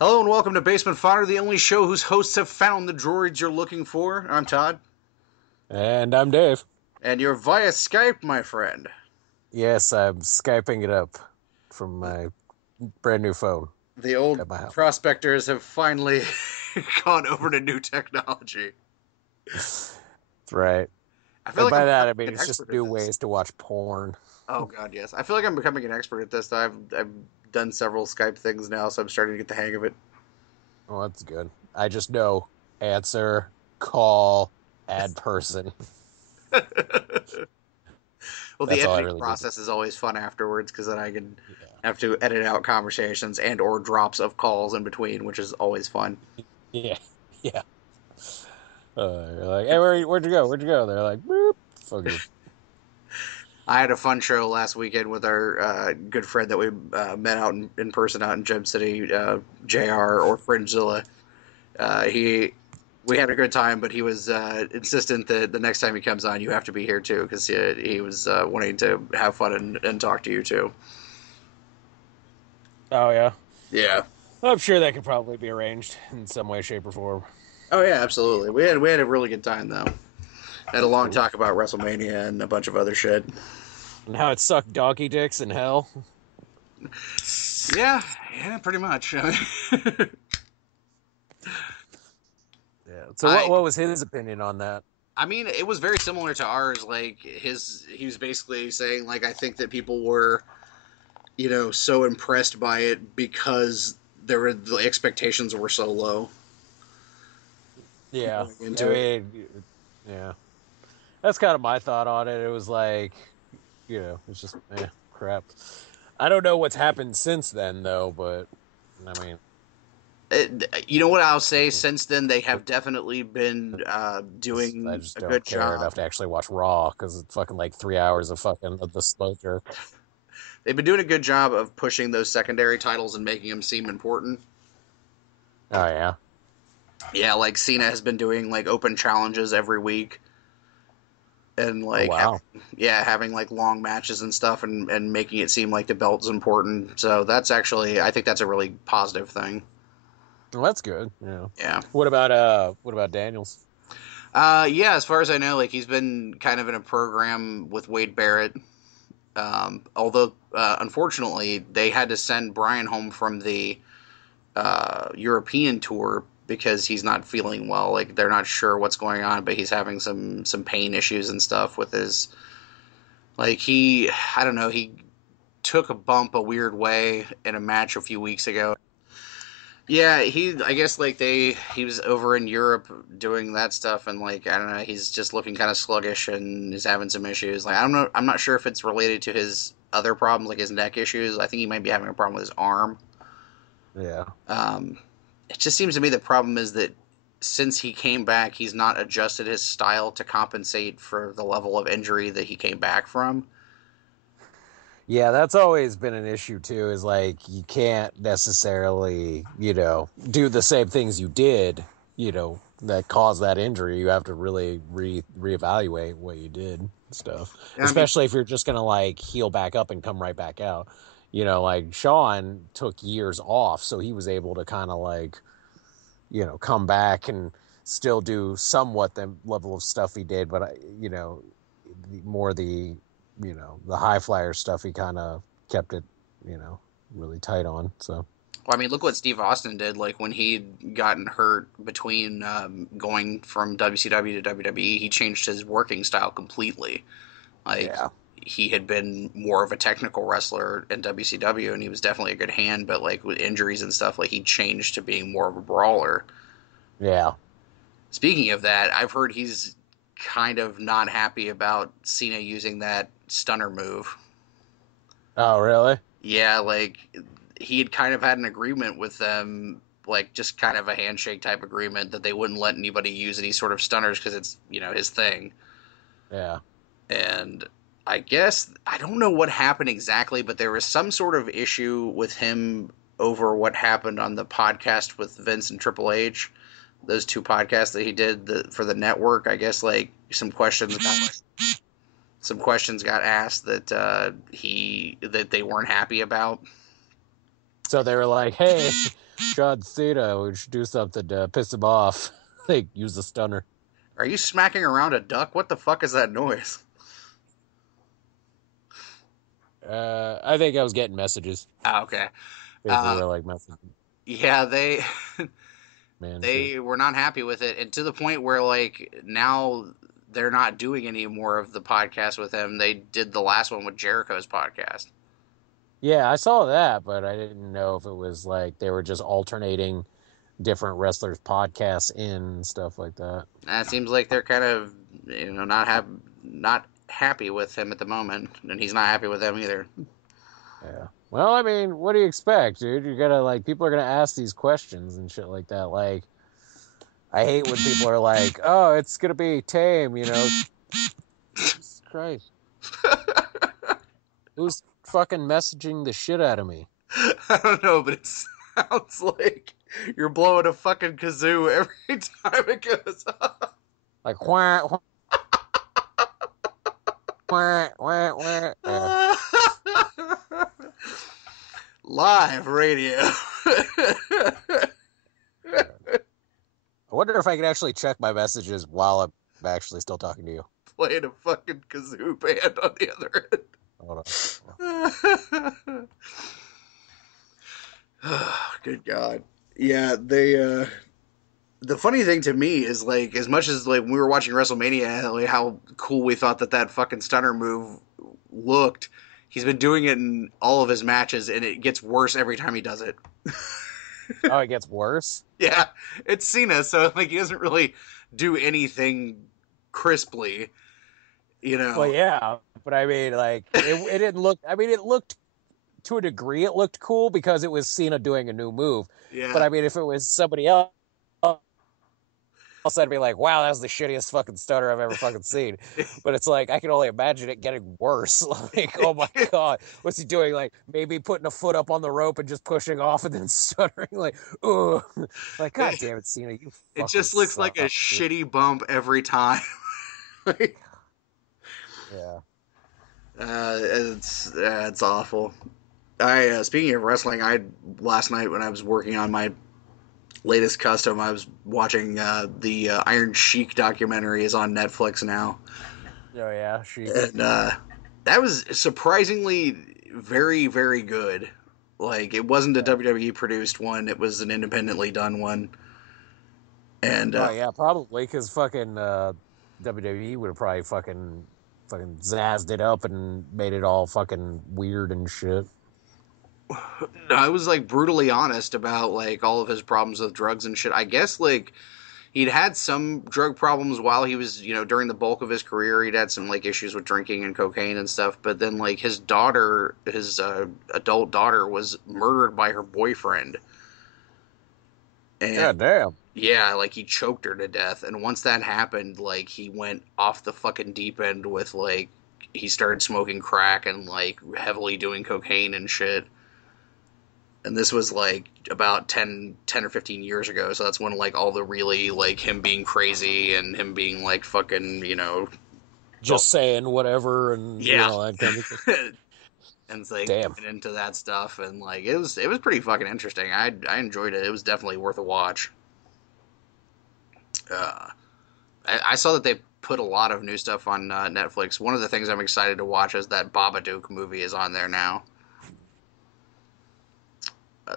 Hello and welcome to Basement Fodder, the only show whose hosts have found the droids you're looking for. I'm Todd. And I'm Dave. And you're via Skype, my friend. Yes, I'm Skyping it up from my brand new phone The old at my house. prospectors have finally gone over to new technology. That's right. I feel And like by I'm that, I becoming mean an it's just expert at new this. ways to watch porn. Oh god, yes. I feel like I'm becoming an expert at this. I've done several Skype things now, so I'm starting to get the hang of it. Oh, that's good. I just know answer, call, add person. Well, the That's all I editing really do. process is always fun afterwards because then I can Yeah. have to edit out conversations and or drops of calls in between, which is always fun. Yeah. Yeah. You're like, hey, where'd you go? Where'd you go? They're like, boop. Fuck you. I had a fun show last weekend with our good friend that we met out in person out in Gem City, JR or Fringezilla. We had a good time, but he was insistent that the next time he comes on, you have to be here too because he was wanting to have fun and talk to you too. Oh, yeah. Yeah. I'm sure that could probably be arranged in some way, shape, or form. Oh yeah, absolutely. We had a really good time though. Had a long Cool. talk about WrestleMania and a bunch of other shit. And how it sucked donkey dicks in hell. Yeah, pretty much. Yeah. So I what was his opinion on that? I mean, it was very similar to ours. Like he was basically saying, like, I think that people were, so impressed by it because the expectations were so low Yeah. going I into it. mean, yeah. That's kind of my thought on it. It was like, it's just crap. I don't know what's happened since then though, but I mean, You know what I'll say? Since then, they have definitely been I doing just a don't good care job. enough to actually watch Raw because it's fucking like 3 hours of fucking of the slow jerk. They've been doing a good job of pushing those secondary titles and making them seem important. Oh yeah. Yeah, like Cena has been doing like open challenges every week. And Oh like wow. having like long matches and stuff and making it seem like the belt's important. So that's actually I think that's a really positive thing. Well, that's good. Yeah. Yeah. What about Daniels? Yeah, as far as I know, like he's been kind of in a program with Wade Barrett. Although unfortunately they had to send Bryan home from the European tour because he's not feeling well. Like they're not sure what's going on, but he's having some pain issues and stuff with his like I don't know, he took a bump a weird way in a match a few weeks ago. Yeah, I guess like he was over in Europe doing that stuff and like I don't know, he's just looking kind of sluggish and is having some issues. Like I don't know, I'm not sure if it's related to his other problems like his neck issues. I think he might be having a problem with his arm. Yeah. Um it just seems to me the problem is that since he came back, he's not adjusted his style to compensate for the level of injury that he came back from. Yeah, that's always been an issue too, is like you can't necessarily, do the same things you did, that caused that injury. You have to really reevaluate what you did and stuff. And I mean, Especially if you're just gonna like heal back up and come right back out. Like Sean took years off, so he was able to kind of like, come back and still do somewhat the level of stuff he did, but more the high flyer stuff, he kind of kept it, really tight on. So, well, I mean, look what Steve Austin did. Like when he'd gotten hurt between going from WCW to WWE, he changed his working style completely. Like yeah, he had been more of a technical wrestler in WCW, and he was definitely a good hand. But like with injuries and stuff, like he changed to being more of a brawler. yeah. Speaking of that, I've heard he's kind of not happy about Cena using that stunner move. Oh, really? Yeah, like he had kind of had an agreement with them, like just kind of a handshake type agreement that they wouldn't let anybody use any sort of stunners because it's his thing. Yeah. And I guess I don't know what happened exactly, but there was some sort of issue with him over what happened on the podcast with Vince and Triple H. Those two podcasts that he did for the network. I guess like some questions got asked that that they weren't happy about. So they were like, "Hey, John Cena, we should do something to piss him off." They use the stunner. Are you smacking around a duck? What the fuck is that noise? I think I was getting messages. Oh, okay. People were like messaging. Yeah, they Man, they shit. were not happy with it, and to the point where like now they're not doing any more of the podcast with him. They did the last one with Jericho's podcast. Yeah, I saw that, but I didn't know if it was like they were just alternating different wrestlers' podcasts in and stuff like that. And it seems like they're kind of not happy with him at the moment, and he's not happy with them either. Yeah. Well, I mean, what do you expect, dude? You gotta like people are gonna ask these questions and shit like that. Like, I hate when people are like, "Oh, it's gonna be tame," you know. Jesus Christ. Who's fucking messaging the shit out of me? I don't know, but it sounds like you're blowing a fucking kazoo every time it goes up. Like, wah, wah, wah, wah, wah. Yeah. Live radio. I wonder if I could actually check my messages while I'm actually still talking to you. Playing a fucking kazoo band on the other end. Hold on. Good God. Yeah, they the funny thing to me is like as much as like when we were watching WrestleMania, like how cool we thought that fucking stunner move looked, he's been doing it in all of his matches and it gets worse every time he does it. Oh, it gets worse? Yeah, it's Cena, so like he doesn't really do anything crisply, you know. Well, yeah, but I mean, like, it didn't look. I mean, it looked to a degree. It looked cool because it was Cena doing a new move. Yeah. But I mean, if it was somebody else, I'd be like, "Wow, that's the shittiest fucking stunner I've ever fucking seen." But it's like I can only imagine it getting worse. Like, oh my God, what's he doing? Like, maybe putting a foot up on the rope and just pushing off and then stuttering. Like, ugh. Like, God damn it, Cena, you. It just looks like a shitty bump every time. Like, yeah. It's awful. I speaking of wrestling, last night when I was working on my latest custom, I was watching the Iron Sheik documentary is on Netflix now. Oh yeah, Sheik. And that was surprisingly very, very good. Like it wasn't a WWE produced one; it was an independently done one. And oh yeah, probably because fucking WWE would have probably fucking zazzed it up and made it all fucking weird and shit. I was like brutally honest about like all of his problems with drugs and shit. I guess like he'd had some drug problems while he was, during the bulk of his career. He'd had some like issues with drinking and cocaine and stuff. But then like his daughter, his adult daughter, was murdered by her boyfriend. And God damn. yeah, like he choked her to death. And once that happened, like he went off the fucking deep end with like he started smoking crack and like heavily doing cocaine and shit. And this was like about 10 or 15 years ago. So that's when like all the really like him being crazy and him being like fucking, just saying whatever and yeah. That kind of thing. And it's like damn. getting into that stuff and like it was pretty fucking interesting. I enjoyed it. It was definitely worth a watch. I saw that they put a lot of new stuff on Netflix. One of the things I'm excited to watch is that Babadook movie is on there now.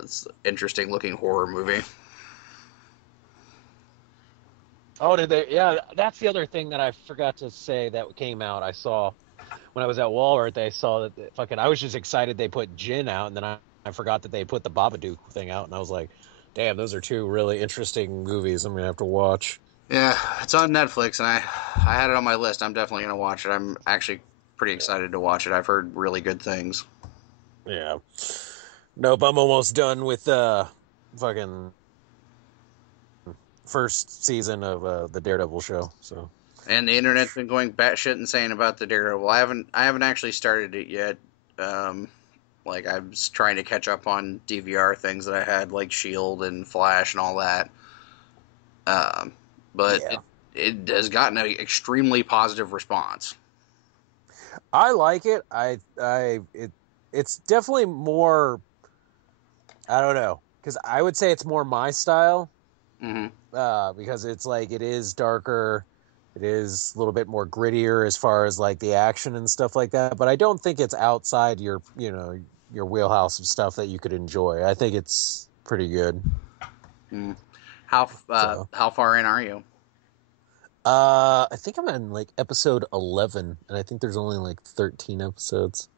It's an interesting looking horror movie. Oh, did they? Yeah, that's the other thing that I forgot to say that came out. I saw when I was at Walmart. They saw that fucking. I was just excited they put Jin out, and then I forgot that they put the Babadook thing out, and I was like, damn, those are two really interesting movies. I'm gonna have to watch. Yeah, it's on Netflix, and I had it on my list. I'm definitely gonna watch it. I'm actually pretty excited to watch it. I've heard really good things. Yeah. Nope, I'm almost done with fucking first season of the Daredevil show. So. And the internet's been going batshit insane about the Daredevil. I haven't actually started it yet. Like I was trying to catch up on DVR things that I had, like Shield and Flash and all that. But yeah. it has gotten an extremely positive response. I like it. It's definitely more I don't know, because I would say it's more my style. Mm-hmm. Because it's like it is darker, it is a little bit more grittier as far as like the action and stuff like that. But I don't think it's outside your your wheelhouse of stuff that you could enjoy. I think it's pretty good. Mm. So, How far in are you? I think I'm in like episode 11, and I think there's only like 13 episodes.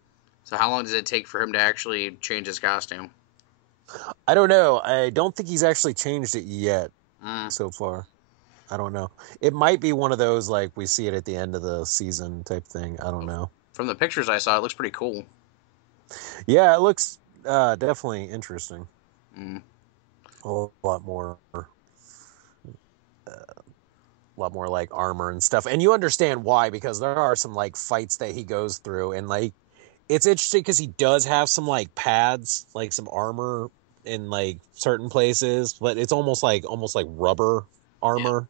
So how long does it take for him to actually change his costume? I don't know. I don't think he's actually changed it yet Mm. so far. I don't know. It might be one of those like we see it at the end of the season type thing. I don't know. From the pictures I saw, it looks pretty cool. Yeah, it looks definitely interesting. Mm. A lot more like armor and stuff. And you understand why, because there are some like fights that he goes through, and like it's interesting because he does have some like pads, like some armor in like certain places, but it's almost like rubber Yeah. armor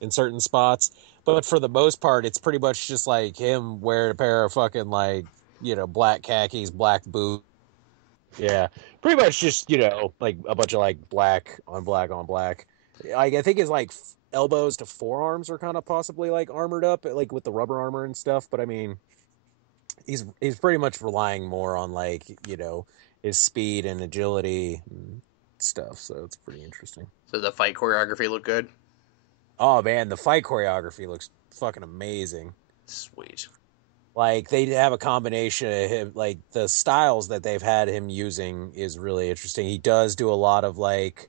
in certain spots. But for the most part, it's pretty much just like him wearing a pair of fucking like, black khakis, black boots. Yeah. Pretty much just, like a bunch of like black on black on black. I think his like elbows to forearms are kind of possibly like armored up, like with the rubber armor and stuff. But I mean, he's pretty much relying more on like, his speed and agility and stuff. So it's pretty interesting. So the fight choreography look good? Oh man, the fight choreography looks fucking amazing. Sweet. Like they have a combination of him, like the styles that they've had him using is really interesting. He does do a lot of like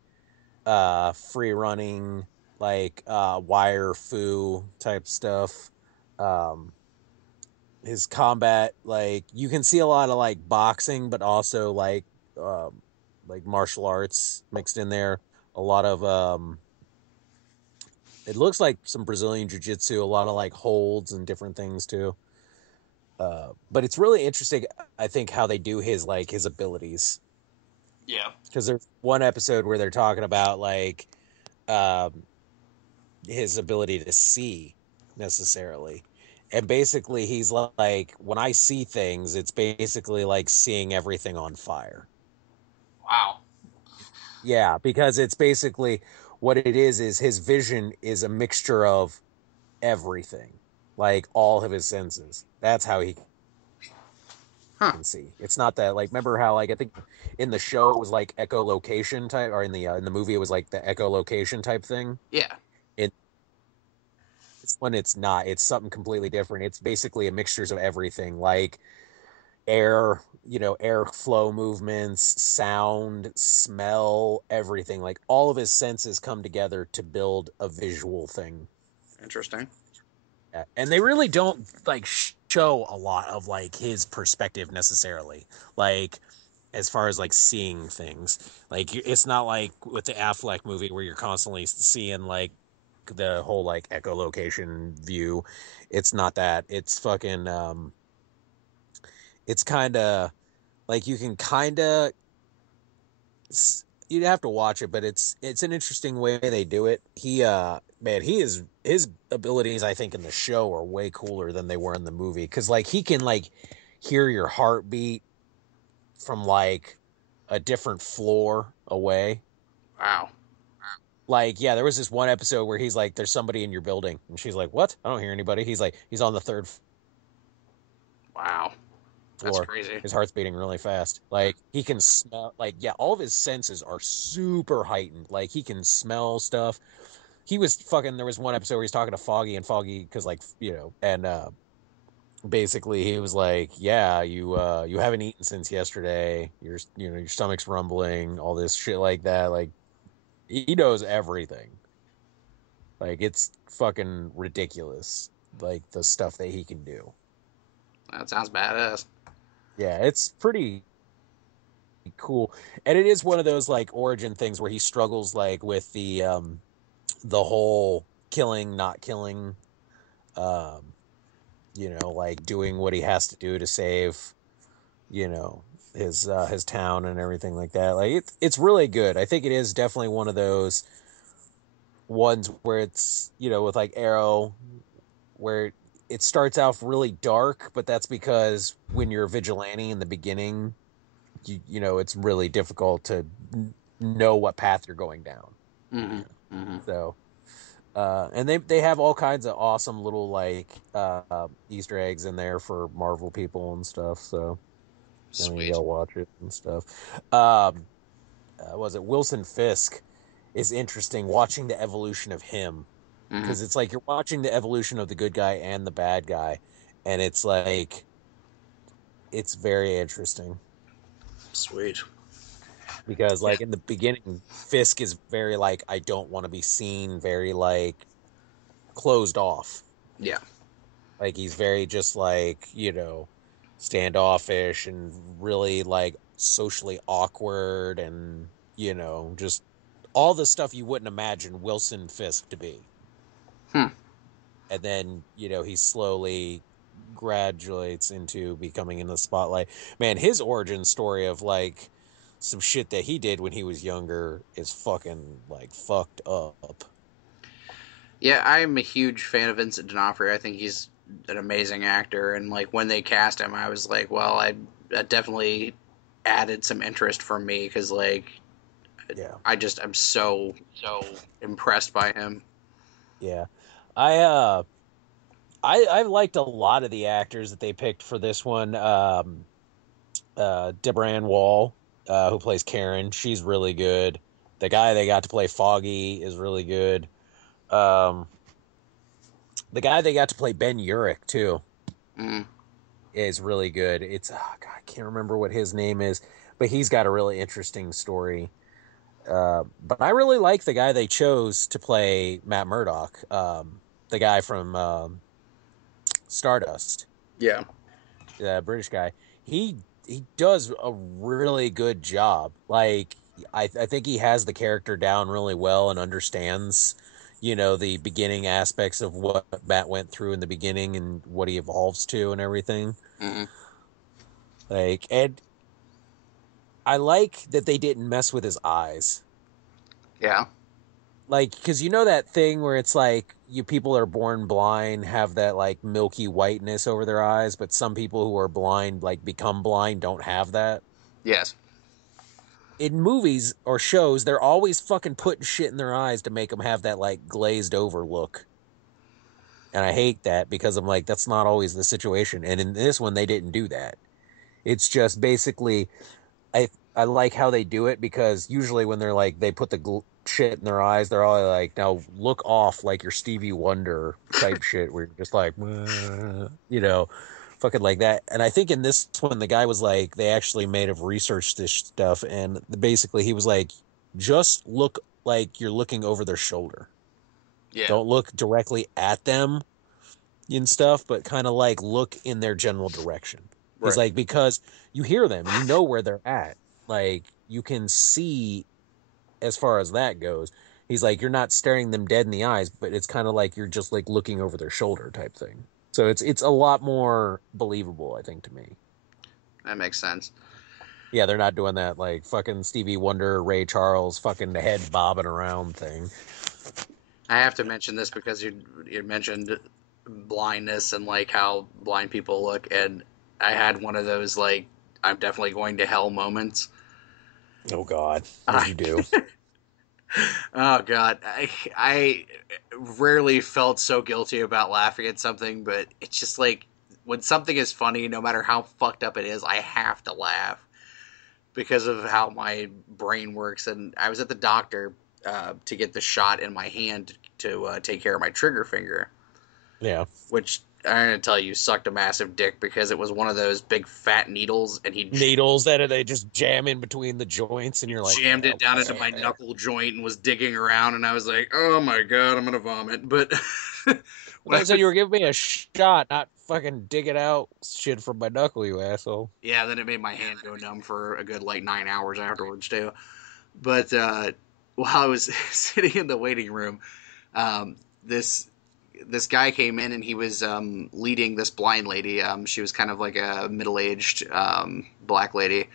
free running, like wire fu type stuff. Um his combat, like you can see a lot of like boxing, but also like martial arts mixed in there. A lot of it looks like some Brazilian jiu-jitsu, a lot of like holds and different things too. But it's really interesting, I think, how they do his abilities. Yeah. Because there's one episode where they're talking about like um, his ability to see necessarily. And basically, he's like, when I see things, it's basically like seeing everything on fire. Wow. Yeah, because it's basically what it is his vision is a mixture of everything, like all of his senses. That's how he Huh. can see. It's not that like remember how like I think in the show it was like echolocation type, or in the movie it was like the echolocation type thing. Yeah. It It's when it's not. It's something completely different. It's basically a mixtures of everything, like air, air flow movements, sound, smell, everything. Like all of his senses come together to build a visual thing. Interesting. Yeah. And they really don't like show a lot of like his perspective necessarily. Like as far as like seeing things, like it's not like with the Affleck movie where you're constantly seeing like the whole like echolocation view. It's not that. It's fucking it's kind of like you can kind of you'd have to watch it, but it's an interesting way they do it. He man, he is his abilities I think in the show are way cooler than they were in the movie, cuz like he can like hear your heartbeat from like a different floor away. Wow. Like, yeah, there was this one episode where he's like, there's somebody in your building. And she's like, what? I don't hear anybody. He's like, he's on the third Wow. That's floor. crazy. His heart's beating really fast. Like, he can smell, like, yeah, all of his senses are super heightened. Like, he can smell stuff. He was fucking, there was one episode where he's talking to Foggy, and Foggy, because, like, and, basically he was like, yeah, you haven't eaten since yesterday. Your stomach's rumbling, all this shit like that. Like, he knows everything. Like it's fucking ridiculous. Like the stuff that he can do. That sounds badass. Yeah, it's pretty cool. And it is one of those like origin things where he struggles like with the whole killing, not killing, um, like doing what he has to do to save, you know, his town and everything like that. Like it's really good. I think it is definitely one of those ones where it's, with like Arrow where it starts off really dark, but that's because when you're a vigilante in the beginning, you know, it's really difficult to know what path you're going down. Mm-hmm. You know? Mm-hmm. So, and they have all kinds of awesome little like Easter eggs in there for Marvel people and stuff. So, I mean, you Sweet. gotta watch it and stuff. Was it Wilson Fisk is interesting watching the evolution of him, Mm-hmm. because it's like you're watching the evolution of the good guy and the bad guy, and it's like it's very interesting Sweet. because Yeah. like in the beginning Fisk is very like I don't want to be seen, very like closed off. Yeah. Like he's very just like, you know, standoffish and really like socially awkward and, you know, just all the stuff you wouldn't imagine Wilson Fisk to be. Hmm. And then, you know, he slowly graduates into becoming in the spotlight. Man, his origin story of like some shit that he did when he was younger is fucking like fucked up. Yeah, I'm a huge fan of Vincent D'Onofrio. I think he's an amazing actor, and like when they cast him, I was like, well, I that definitely added some interest for me because like Yeah. I'm so impressed by him. Yeah. I liked a lot of the actors that they picked for this one. Debran Wall, who plays Karen, she's really good. The guy they got to play Foggy is really good. Um, the guy they got to play Ben Urich too Mm. is really good. It's God, I can't remember what his name is, but he's got a really interesting story. But I really like the guy they chose to play Matt Murdock, the guy from Stardust, Yeah. the British guy. He does a really good job. Like I think he has the character down really well and understands, you know, the beginning aspects of what Matt went through in the beginning and what he evolves to and everything. Mm-hmm. Like, and I like that they didn't mess with his eyes. Yeah. Like, because you know that thing where it's like you people are born blind have that like milky whiteness over their eyes, but some people who are blind like become blind don't have that. Yes. In movies or shows, they're always fucking putting shit in their eyes to make them have that like glazed over look. And I hate that because I'm like, that's not always the situation. And in this one, they didn't do that. It's just basically, I like how they do it because usually when they're like they put the shit in their eyes, they're all like, now look off like you're Stevie Wonder type shit. Where you're just like, you know, fucking like that. And I think in this one, the guy was like, they actually made have researched this stuff, and basically he was like, just look like you're looking over their shoulder. Yeah. Don't look directly at them and stuff, but kind of like look in their general direction. He's Right. like, because you hear them, you know where they're at. Like you can see as far as that goes. He's like, you're not staring them dead in the eyes, but it's kind of like you're just like looking over their shoulder type thing. So it's a lot more believable, I think, to me. That makes sense. Yeah, they're not doing that like fucking Stevie Wonder, Ray Charles, fucking head bobbing around thing. I have to mention this because you mentioned blindness and like how blind people look, and I had one of those like I'm definitely going to hell moments. Oh God, as I you do. Oh god, I rarely felt so guilty about laughing at something, but it's just like when something is funny, no matter how fucked up it is, I have to laugh because of how my brain works. And I was at the doctor to get the shot in my hand to take care of my trigger finger, Yeah. which I'm gonna tell you sucked a massive dick because it was one of those big fat needles, and Needles that they just jam in between the joints, and you're like, jammed it oh, down into my knuckle joint and was digging around, and I was like, "Oh my god, I'm gonna vomit." But I thought when you said you were giving me a shot, not fucking digging out shit from my knuckle, you asshole. yeah, then it made my hand go numb for a good like 9 hours afterwards too. But while I was sitting in the waiting room, um, this guy came in and he was leading this blind lady. She was kind of like a middle-aged black lady,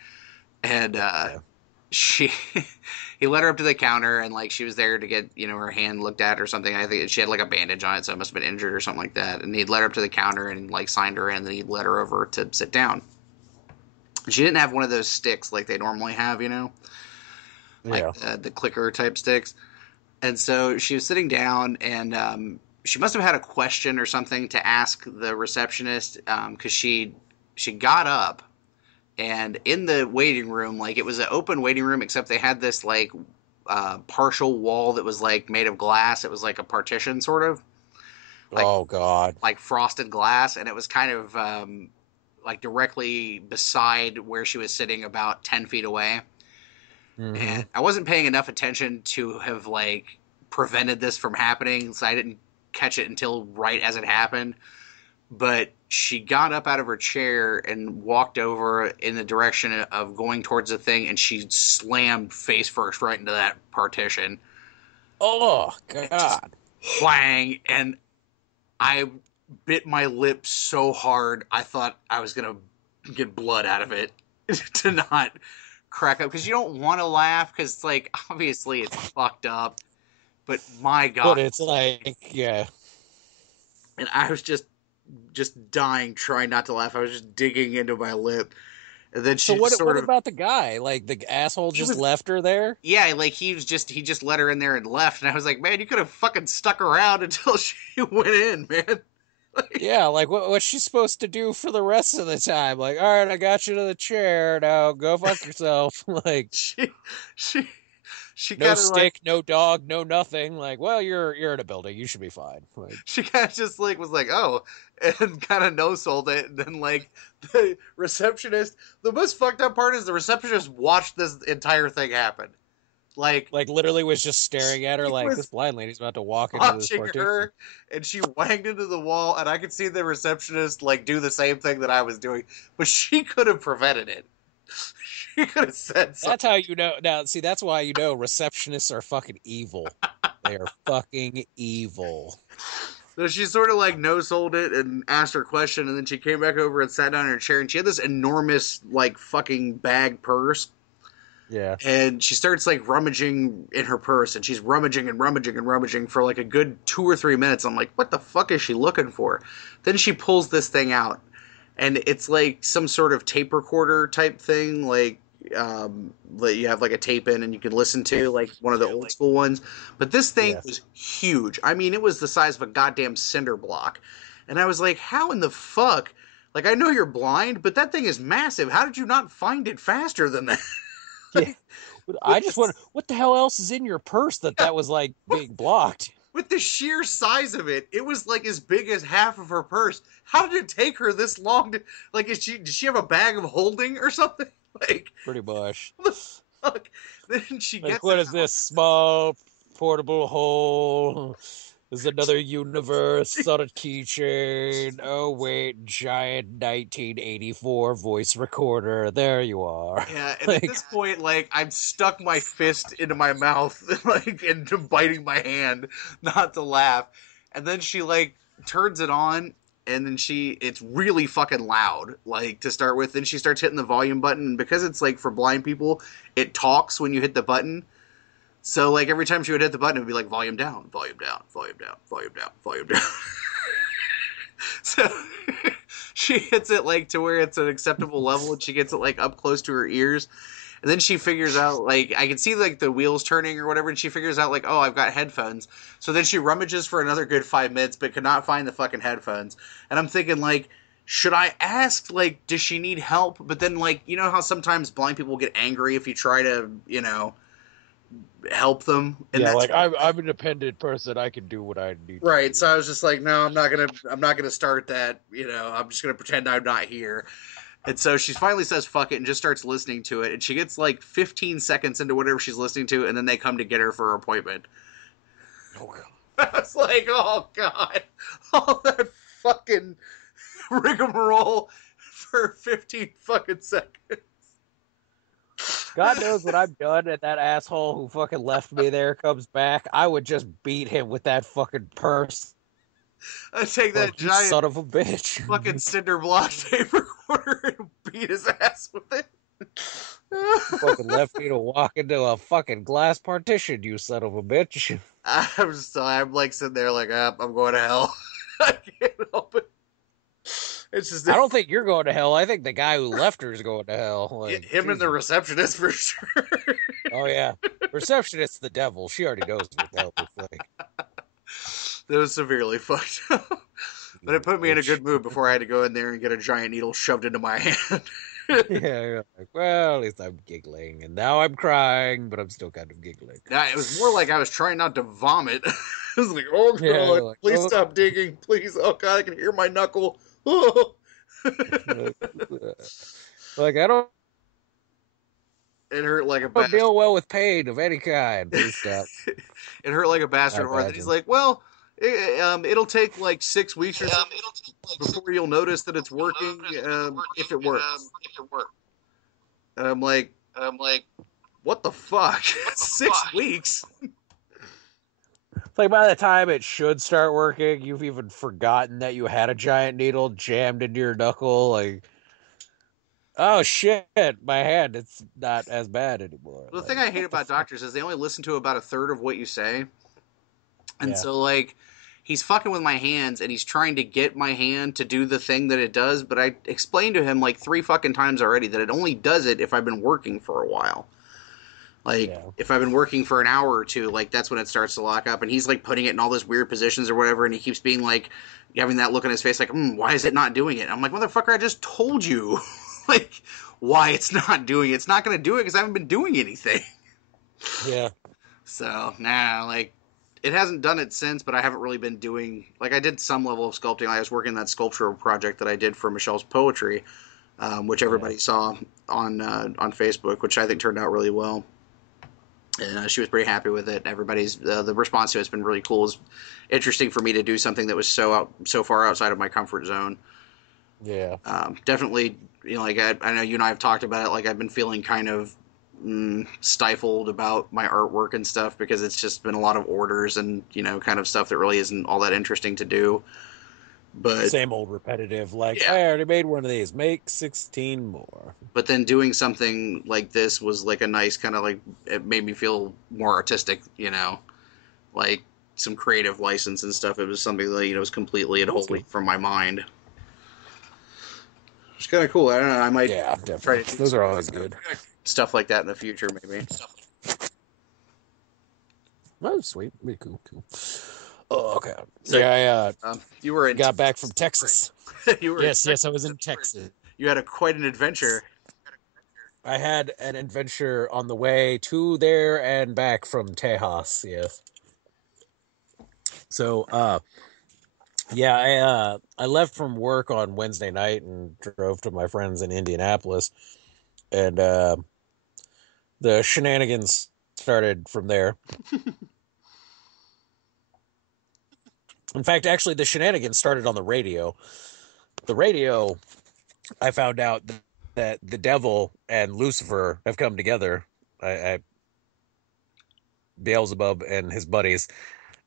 and Yeah. she he led her up to the counter, and like she was there to get her hand looked at or something. I think she had like a bandage on it, so it must have been injured or something like that. And he'd led her up to the counter and like signed her in, and he led her over to sit down. She didn't have one of those sticks like they normally have, like Yeah. the clicker type sticks. And so she was sitting down, and she must have had a question or something to ask the receptionist, because she got up, and in the waiting room, like it was an open waiting room, except they had this like partial wall that was like made of glass. It was like a partition, sort of like Oh God. frosted glass, and it was kind of like directly beside where she was sitting, about 10 feet away. Mm-hmm. And I wasn't paying enough attention to have like prevented this from happening, so I didn't catch it until right as it happened. But she got up out of her chair and walked over in the direction of going towards the thing, and she slammed face first right into that partition. Oh Just God. whang, and I bit my lip so hard I thought I was gonna get blood out of it to not crack up, because you don't want to laugh, because like obviously it's fucked up, but my But god. it's like, yeah. And I was just dying trying not to laugh. I was just digging into my lip, and then So she just what sort of, about the guy? Like the asshole he just was, left her there? yeah, like he just let her in there and left, and I was like, man, you could have fucking stuck around until she went in, man. Like, Yeah, like what's she supposed to do for the rest of the time? Like, all right, I got you to the chair. Now go fuck yourself. Like, she she she no kind of like, stick, no dog, no nothing. Like, well, you're in a building. You should be fine. Like, she kind of just like was like, oh, and kind of no sold it. And then like the receptionist, the most fucked up part is the receptionist watched this entire thing happen. Like, like literally was just staring at her he like this was blind lady's about to walk into this watching partition. her, and she wanged into the wall, and I could see the receptionist like do the same thing that I was doing, but she could have prevented it. She could have said something. That's how you know. Now, see, that's why you know receptionists are fucking evil. They are fucking evil. So she sort of like no sold it and asked her question, and then she came back over and sat down in her chair, and she had this enormous like fucking bag purse. Yeah. And she starts like rummaging in her purse, and she's rummaging and rummaging and rummaging for like a good 2 or 3 minutes. I'm like, what the fuck is she looking for? Then she pulls this thing out, and it's like some sort of tape recorder type thing, like that you have like a tape in and you can listen to, like one of the old school ones. But this thing Yeah. was huge. I mean, it was the size of a goddamn cinder block. And I was like, how in the fuck? Like, I know you're blind, but that thing is massive. How did you not find it faster than that? Yeah. I just With wonder what the hell else is in your purse that was like being blocked. with the sheer size of it, it was like as big as half of her purse. How did it take her this long to, like, did she have a bag of holding or something? Like, Pretty much. what the fuck? Then she Like, gets what it is out. this small portable hole? There's another universe on a keychain. Oh wait, giant 1984 voice recorder. There you are. Yeah, and at Like, this point, like, I've stuck my fist into my mouth, like, and biting my hand not to laugh. And then she, like, turns it on, and then it's really fucking loud, like, to start with. Then she starts hitting the volume button, and because it's, like, for blind people, it talks when you hit the button. So, like, every time she would hit the button, it would be like, volume down, volume down, volume down, volume down, volume down. So she hits it like to where it's an acceptable level, and she gets it like up close to her ears, and then she figures out, like, I can see like the wheels turning or whatever, and she figures out like, oh, I've got headphones. So then she rummages for another good 5 minutes but could not find the fucking headphones. And I'm thinking, like, should I ask, like, does she need help? But then, like, you know how sometimes blind people get angry if you try to, help them. And yeah, that's like I'm a dependent person. I can do what I need to right. do. So I was just like, no, I'm not gonna start that. I'm just gonna pretend I'm not here. And so she finally says fuck it and just starts listening to it. And she gets like 15 seconds into whatever she's listening to, and then they come to get her for her appointment. Oh god. I was like, oh god, all that fucking rigmarole for 15 fucking seconds. God knows when I'm done and that asshole who fucking left me there comes back, I would just beat him with that fucking purse. I take that Like, you giant son of a bitch. fucking cinder block tape recorder and beat his ass with it. Fucking left me to walk into a fucking glass partition, you son of a bitch. I'm like sitting there like, I'm going to hell. I can't help it. It's just I don't think you're going to hell. I think the guy who left her is going to hell. Like, him and the Jesus. receptionist for sure. Oh yeah, receptionist's the devil. She already knows what the hell looks like. That was severely fucked up. But it put me in a Bitch. good mood before I had to go in there and get a giant needle shoved into my hand. Yeah, you're like, well, at least I'm giggling, and now I'm crying, but I'm still kind of giggling. Now, it was more like I was trying not to vomit. I was like, oh Yeah, god, you're like, please oh. stop digging. Please. Oh god, I can hear my knuckle. Oh. Like I don't It hurt like a bastard. deal well with pain of any kind. Please stop. It hurt like a I bastard hard. Then he's imagine. like, well, it'll take like 6 weeks or so before you'll notice that it's working, if it works. And I'm like, what the fuck? 6 weeks? It's like by the time it should start working, you've even forgotten that you had a giant needle jammed into your knuckle. Like, oh shit, my hand, it's not as bad anymore. The Like, thing I hate what the about fuck? doctors is they only listen to about a third of what you say. And Yeah. so, like, he's fucking with my hands and he's trying to get my hand to do the thing that it does. But I explained to him like 3 fucking times already that it only does it if I've been working for a while. Like, Yeah. if I've been working for an hour or two, like, that's when it starts to lock up. And he's, like, putting it in all those weird positions or whatever. And he keeps being, like, having that look on his face, like, why is it not doing it? I'm like, motherfucker, I just told you, like, why it's not doing it. It's not going to do it because I haven't been doing anything. Yeah. So, nah, like, it hasn't done it since, but I haven't really been doing, like, I did some level of sculpting. I was working on that sculptural project that I did for Michelle's poetry, which everybody saw on Facebook, which I think turned out really well. And she was pretty happy with it. Everybody's the response to it's been really cool. It's interesting for me to do something that was so far outside of my comfort zone. Yeah. Definitely, like I know you and I have talked about it. Like I've been feeling kind of stifled about my artwork and stuff because it's just been a lot of orders and kind of stuff that really isn't all that interesting to do. But Same old repetitive, like, yeah. I already made one of these. Make 16 more. But then doing something like this was like a nice kind of like, it made me feel more artistic, like some creative license and stuff. It was something that, was completely and wholly from my mind. It's kind of cool. I don't know. I might definitely. try to do Those are always good. stuff like that in the future, maybe. Oh, sweet. Be cool. Oh, okay. So, yeah, you were in got back from Texas. you were Yes, I was in Texas. You had quite an adventure. I had an adventure on the way to there and back from Tejas. Yes. So, I left from work on Wednesday night and drove to my friends in Indianapolis, and the shenanigans started from there. In fact, actually, the shenanigans started on the radio. The radio, I found out that the devil and Lucifer have come together. Beelzebub and his buddies.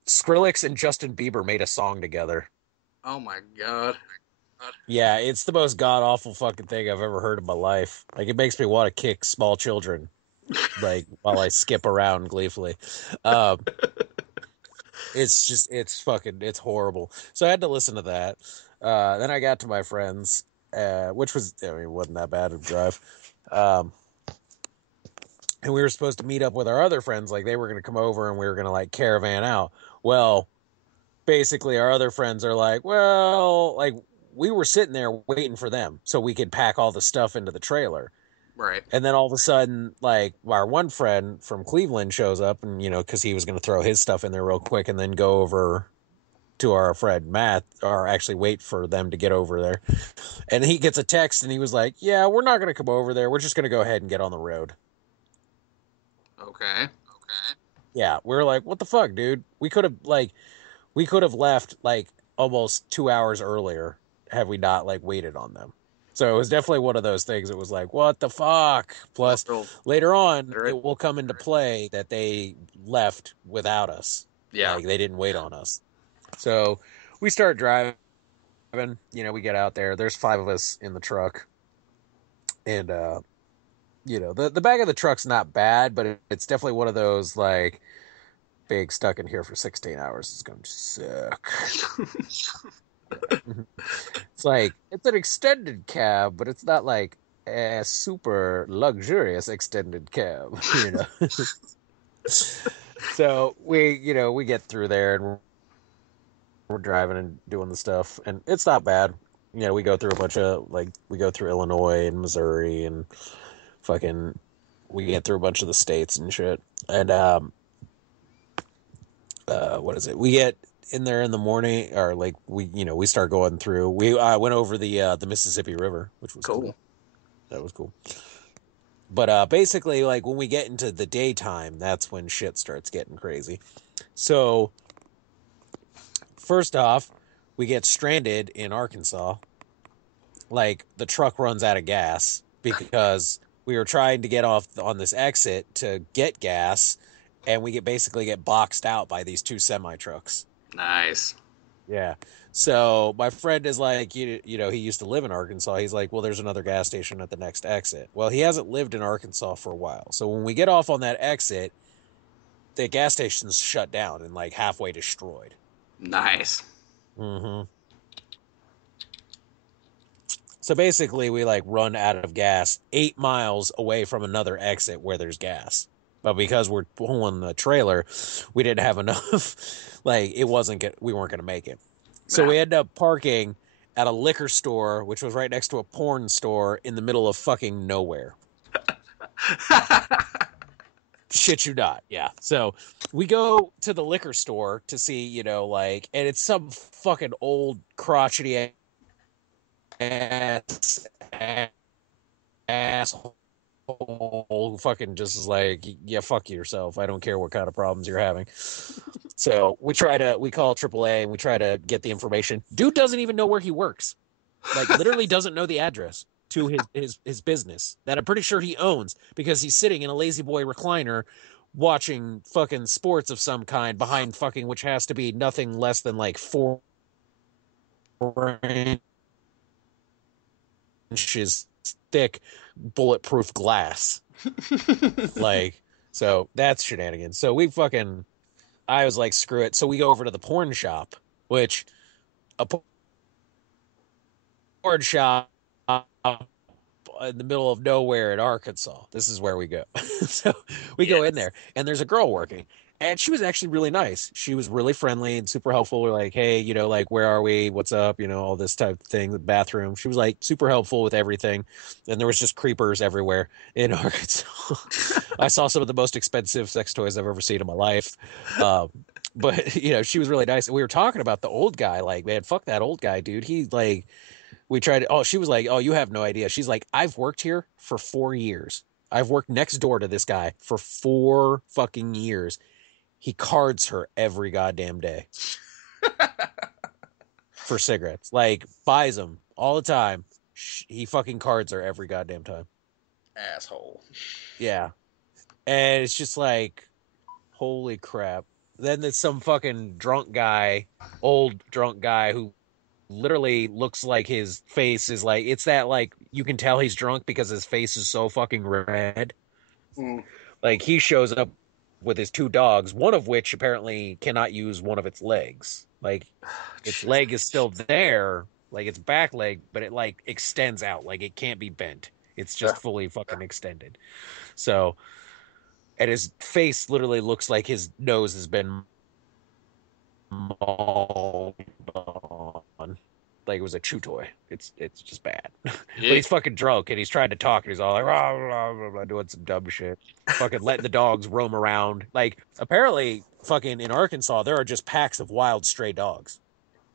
Skrillex and Justin Bieber made a song together. Oh my god. Yeah, it's the most god-awful fucking thing I've ever heard in my life. Like, it makes me want to kick small children, like, while I skip around gleefully. It's horrible. So I had to listen to that. Then I got to my friends, which wasn't that bad of a drive. And we were supposed to meet up with our other friends, like they were going to come over and we were going to like caravan out. Well, basically our other friends are like, well, like we were sitting there waiting for them so we could pack all the stuff into the trailer. Right. And then all of a sudden, like, our one friend from Cleveland shows up and, because he was going to throw his stuff in there real quick and then go over to our friend Matt, or actually wait for them to get over there. And he gets a text and he was like, yeah, we're not going to come over there. We're just going to go ahead and get on the road. Okay. Yeah, we were like, what the fuck, dude? We could have left like almost 2 hours earlier had we not like waited on them. So it was definitely one of those things. It was like, what the fuck? Plus, later on, it will come into play that they left without us. Yeah. Like, they didn't wait on us. So we start driving. We get out there. There's 5 of us in the truck. And, the back of the truck's not bad, but it's definitely one of those, like, being stuck in here for 16 hours is going to suck. It's like it's an extended cab, but it's not like a super luxurious extended cab, you know. So we get through there and we're driving and doing the stuff, and it's not bad. We go through a bunch of we go through Illinois and Missouri and fucking we get through a bunch of the states and shit. And what is it? We get in there in the morning, or like we start going through. We went over the Mississippi River, which was cool. That was cool. But basically, like when we get into the daytime, that's when shit starts getting crazy. So first off, we get stranded in Arkansas. Like the truck runs out of gas because we were trying to get off on this exit to get gas, and we basically get boxed out by these two semi trucks. Nice. Yeah. So my friend is like, he used to live in Arkansas. He's like, well, there's another gas station at the next exit. Well, he hasn't lived in Arkansas for a while. So when we get off on that exit, the gas station's shut down and like halfway destroyed. Nice. Mm-hmm. So basically, we like run out of gas 8 miles away from another exit where there's gas. But because we're pulling the trailer, we didn't have enough. Like we weren't going to make it. So we ended up parking at a liquor store, which was right next to a porn store in the middle of fucking nowhere. Shit you not. Yeah. So we go to the liquor store to see, and it's some fucking old crotchety asshole fucking just is like, yeah, fuck yourself. I don't care what kind of problems you're having. So we call AAA and we try to get the information. Dude doesn't even know where he works. Like literally doesn't know the address to his business that I'm pretty sure he owns because he's sitting in a lazy boy recliner watching fucking sports of some kind behind fucking, which has to be nothing less than like 4 inches thick bulletproof glass. So that's shenanigans. So I was like, screw it. So we go over to the porn shop, which a porn shop in the middle of nowhere in Arkansas. This is where we go. So we go in there and there's a girl working. And she was actually really nice. She was really friendly and super helpful. We're like, hey, like, where are we? What's up? All this type of thing, the bathroom. She was like super helpful with everything. And there was just creepers everywhere in Arkansas. I saw some of the most expensive sex toys I've ever seen in my life. But, she was really nice. And we were talking about the old guy. Like, man, fuck that old guy, dude. He like, she was like, oh, you have no idea. She's like, I've worked here for 4 years. I've worked next door to this guy for 4 fucking years. He cards her every goddamn day for cigarettes. Like, buys them all the time. He fucking cards her every goddamn time. Asshole. Yeah. And it's just like, holy crap. Then there's some fucking old drunk guy who literally looks like his face is like, it's that like, you can tell he's drunk because his face is so fucking red. Like, he shows up with his 2 dogs, one of which apparently cannot use one of its legs. Like, its leg is still there, like its back leg, but it like extends out, like it can't be bent. It's just fully fucking extended. So, and his face literally looks like his nose has been mauled on. Like it was a chew toy. It's just bad. But he's fucking drunk and he's trying to talk and he's all like blah, blah, blah, blah, doing some dumb shit. Fucking letting the dogs roam around. Like apparently fucking in Arkansas there are just packs of wild stray dogs.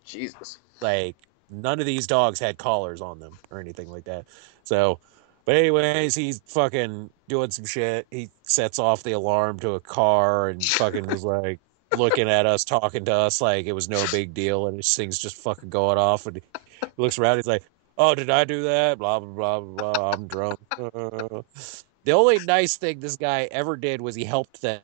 Jesus. Like none of these dogs had collars on them or anything like that. So but anyways, he's fucking doing some shit. He sets off the alarm to a car and fucking was like looking at us, talking to us like it was no big deal, and his thing's just fucking going off. And he looks around, he's like, "Oh, did I do that? Blah blah blah blah. I'm drunk." The only nice thing this guy ever did was he helped the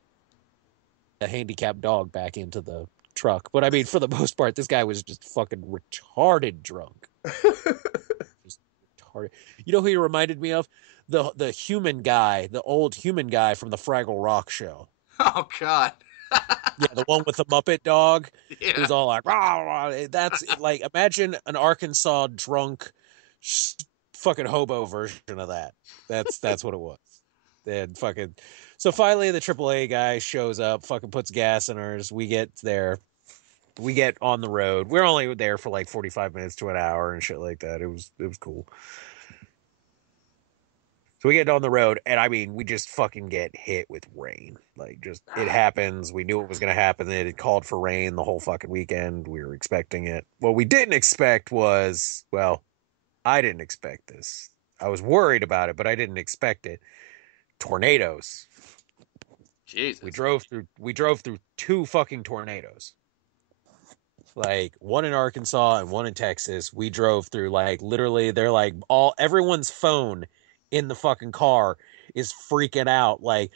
handicapped dog back into the truck. But I mean, for the most part, this guy was just fucking retarded drunk. Just retarded. You know who he reminded me of? The human guy, the old human guy from the Fraggle Rock show. Oh God. Yeah, the one with the Muppet dog Yeah. who's all like, rah, rah. That's like, imagine an Arkansas drunk fucking hobo version of that. That's what it was. And fucking, so finally the AAA guy shows up, fucking puts gas in ours. We get there. We get on the road. We're only there for like 45 minutes to an hour and shit like that. It was cool. So we get on the road, and I mean, we just fucking get hit with rain. Like, just it happens. We knew it was going to happen. It had called for rain the whole fucking weekend. We were expecting it. What we didn't expect was, well, I didn't expect this. I was worried about it, but I didn't expect it. Tornadoes. Jesus. We drove through two fucking tornadoes. Like one in Arkansas and one in Texas. We drove through, like, literally they're like everyone's phone in the fucking car is freaking out, like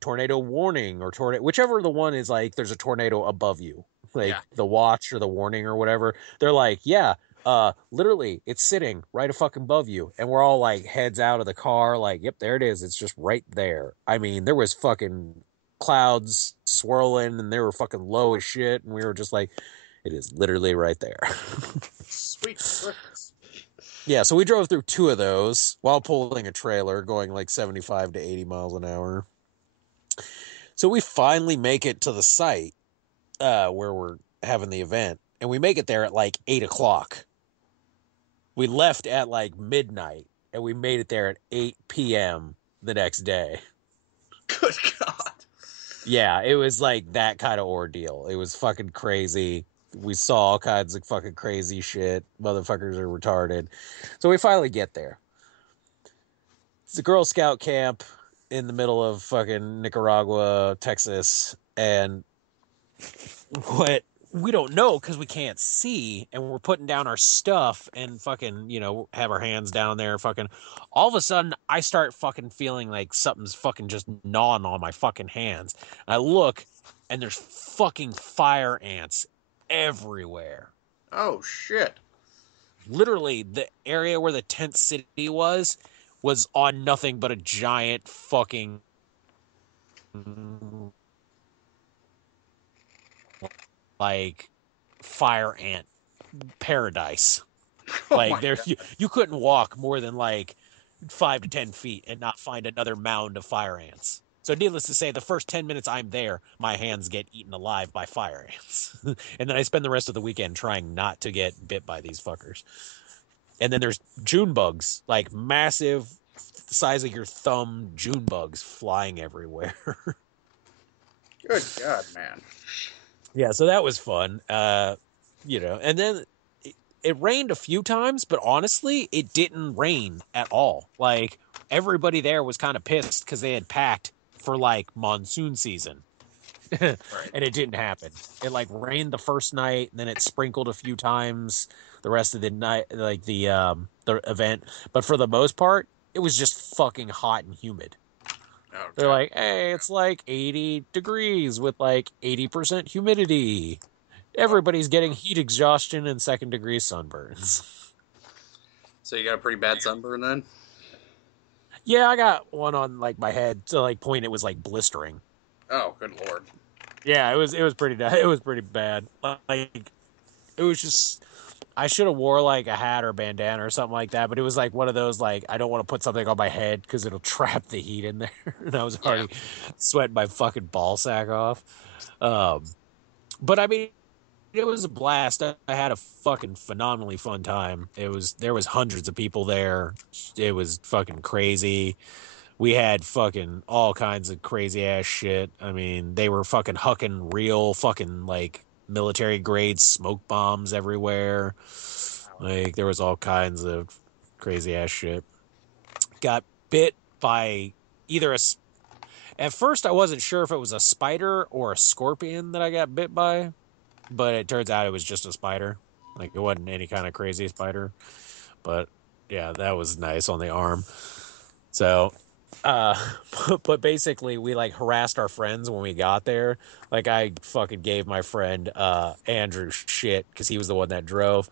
tornado warning or tornado, whichever the one is, like there's a tornado above you, like Yeah. the watch or the warning or whatever. They're like, yeah, literally it's sitting right fucking above you, and we're all like heads out of the car like, yep, there it is, it's just right there. I mean, there was fucking clouds swirling and they were fucking low as shit, and we were just like, it is literally right there. Sweet Christmas. Yeah, so we drove through two of those while pulling a trailer going like 75 to 80 miles an hour. So we finally make it to the site where we're having the event, and we make it there at like 8 o'clock. We left at like midnight, and we made it there at 8 p.m. the next day. Good God. Yeah, it was like that kind of ordeal. It was fucking crazy. We saw all kinds of fucking crazy shit. Motherfuckers are retarded. So we finally get there. It's a Girl Scout camp in the middle of fucking Nicaragua, Texas. And what we don't know because we can't see, and we're putting down our stuff and fucking, have our hands down there. Fucking, all of a sudden, I start fucking feeling like something's fucking just gnawing on my fucking hands. And I look, and there's fucking fire ants everywhere. Oh, shit. Literally, the area where the tent city was on nothing but a giant fucking like fire ant paradise. Oh Like, my there, God. you couldn't walk more than like 5 to 10 feet and not find another mound of fire ants. So needless to say, the first 10 minutes I'm there, my hands get eaten alive by fire ants. And then I spend the rest of the weekend trying not to get bit by these fuckers. And then there's June bugs, like massive, the size of your thumb June bugs flying everywhere. Good God, man. Yeah, so that was fun. And then it rained a few times, but honestly, it didn't rain at all. Like, everybody there was kind of pissed because they had packed for like monsoon season. Right. And it didn't happen. It like rained the first night, and then it sprinkled a few times the rest of the night, like the event. But for the most part, it was just fucking hot and humid. Oh, They're God. like, hey, it's like 80 degrees with like 80% humidity. Everybody's getting heat exhaustion and second-degree sunburns. So you got a pretty bad sunburn then? Yeah, I got one on like my head to like point. It was like blistering. Oh, good Lord. Yeah, it was pretty bad. Like, it was just, I should have wore like a hat or bandana or something like that, but it was like one of those, like, I don't want to put something on my head because it'll trap the heat in there. And I was already sweating my fucking ball sack off. But I mean, it was a blast. I had a fucking phenomenally fun time. There was hundreds of people there. It was fucking crazy. We had fucking all kinds of crazy ass shit. I mean, they were fucking hucking real fucking like military grade smoke bombs everywhere. Like, there was all kinds of crazy ass shit. Got bit by either at first I wasn't sure if it was a spider or a scorpion that I got bit by, but it turns out it was just a spider. Like, it wasn't any kind of crazy spider. But yeah, that was nice on the arm. So, but basically we like harassed our friends when we got there. Like, I fucking gave my friend Andrew shit because he was the one that drove.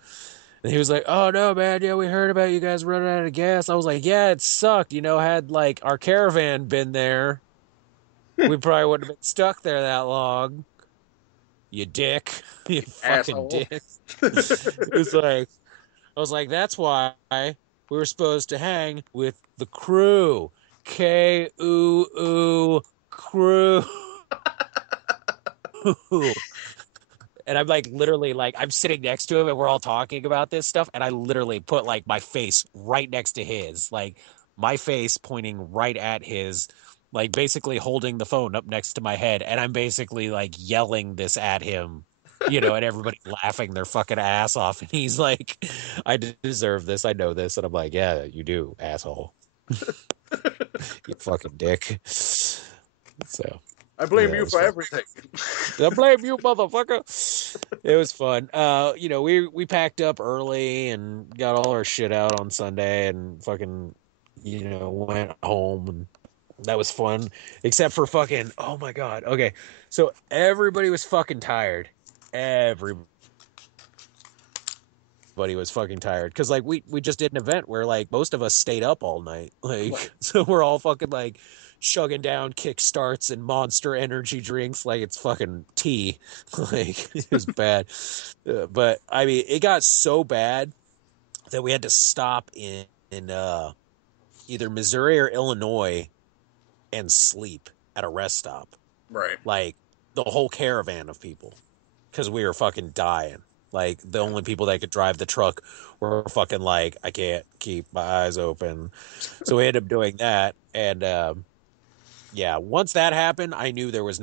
And he was like, oh no, man, yeah, we heard about you guys running out of gas. I was like, yeah, it sucked. Had like our caravan been there, We probably wouldn't have been stuck there that long. You dick. You fucking Asshole. dick. It was like, I was like, that's why we were supposed to hang with the crew. K-oo-oo crew. And I'm like literally like I'm sitting next to him and we're all talking about this stuff and I literally put like my face right next to his, like my face pointing right at his, like basically holding the phone up next to my head and I'm basically like yelling this at him, and everybody laughing their fucking ass off and he's like, I deserve this, I know this, and I'm like, yeah, you do, asshole. You fucking dick. So I blame yeah, you for everything. I blame you, motherfucker. It was fun. We packed up early and got all our shit out on Sunday and fucking, went home and that was fun. Except for fucking, oh my God. Okay. So everybody was fucking tired. Everybody was fucking tired. Cause like we just did an event where like most of us stayed up all night. Like, so we're all fucking like chugging down Kickstarts and Monster Energy drinks like it's fucking tea. Like it was bad. But I mean, it got so bad that we had to stop in either Missouri or Illinois and sleep at a rest stop. Right. Like the whole caravan of people, because we were fucking dying. Like the only people that could drive the truck were fucking like, I can't keep my eyes open. So we ended up doing that. And yeah, once that happened, I knew there was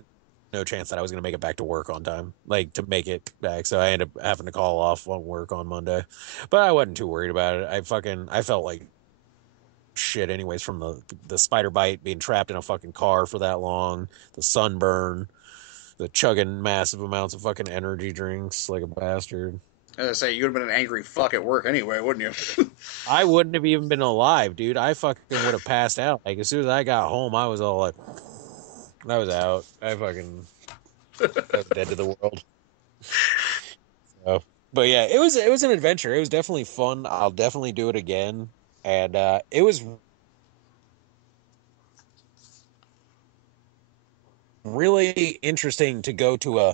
no chance that I was going to make it back to work on time, like to make it back. So I ended up having to call off on work on Monday, but I wasn't too worried about it. I felt like shit anyways from the spider bite, being trapped in a fucking car for that long, the sunburn, the chugging massive amounts of fucking energy drinks like a bastard. As I say, you'd have been an angry fuck at work anyway, wouldn't you? I wouldn't have even been alive, dude. I fucking would have passed out. Like as soon as I got home, I was all like, I was out. I was dead to the world. So, but yeah, it was an adventure. It was definitely fun. I'll definitely do it again. And it was really interesting to go to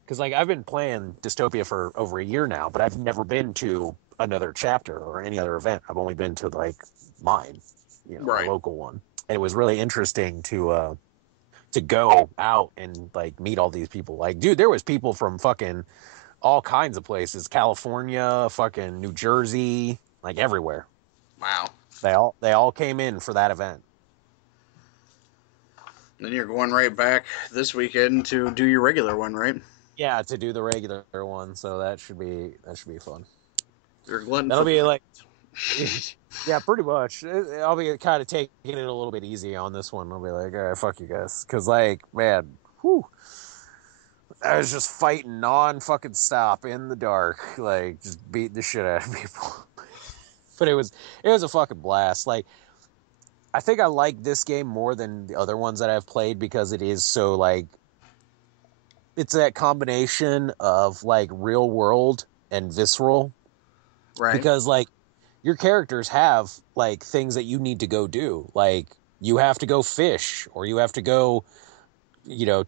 because like I've been playing Dystopia for over a year now, but I've never been to another chapter or any other event. I've only been to like mine, my Right. local one. And it was really interesting to go out and like meet all these people. Like, dude, there was people from fucking all kinds of places, California, fucking New Jersey, like everywhere. Wow. They all came in for that event. Then you're going right back this weekend to do your regular one, right? Yeah, to do the regular one, so that should be fun. You're a glutton That'll for be punishment. like, yeah, pretty much. I'll be kind of taking it a little bit easy on this one. I'll be like, all right, fuck you guys, because like, man, whew, I was just fighting non fucking stop in the dark, like just beating the shit out of people. But it was a fucking blast. Like, I think I like this game more than the other ones that I've played because it is so like it's that combination of like real world and visceral, Right. because like your characters have like things that you need to go do. Like you have to go fish or you have to go,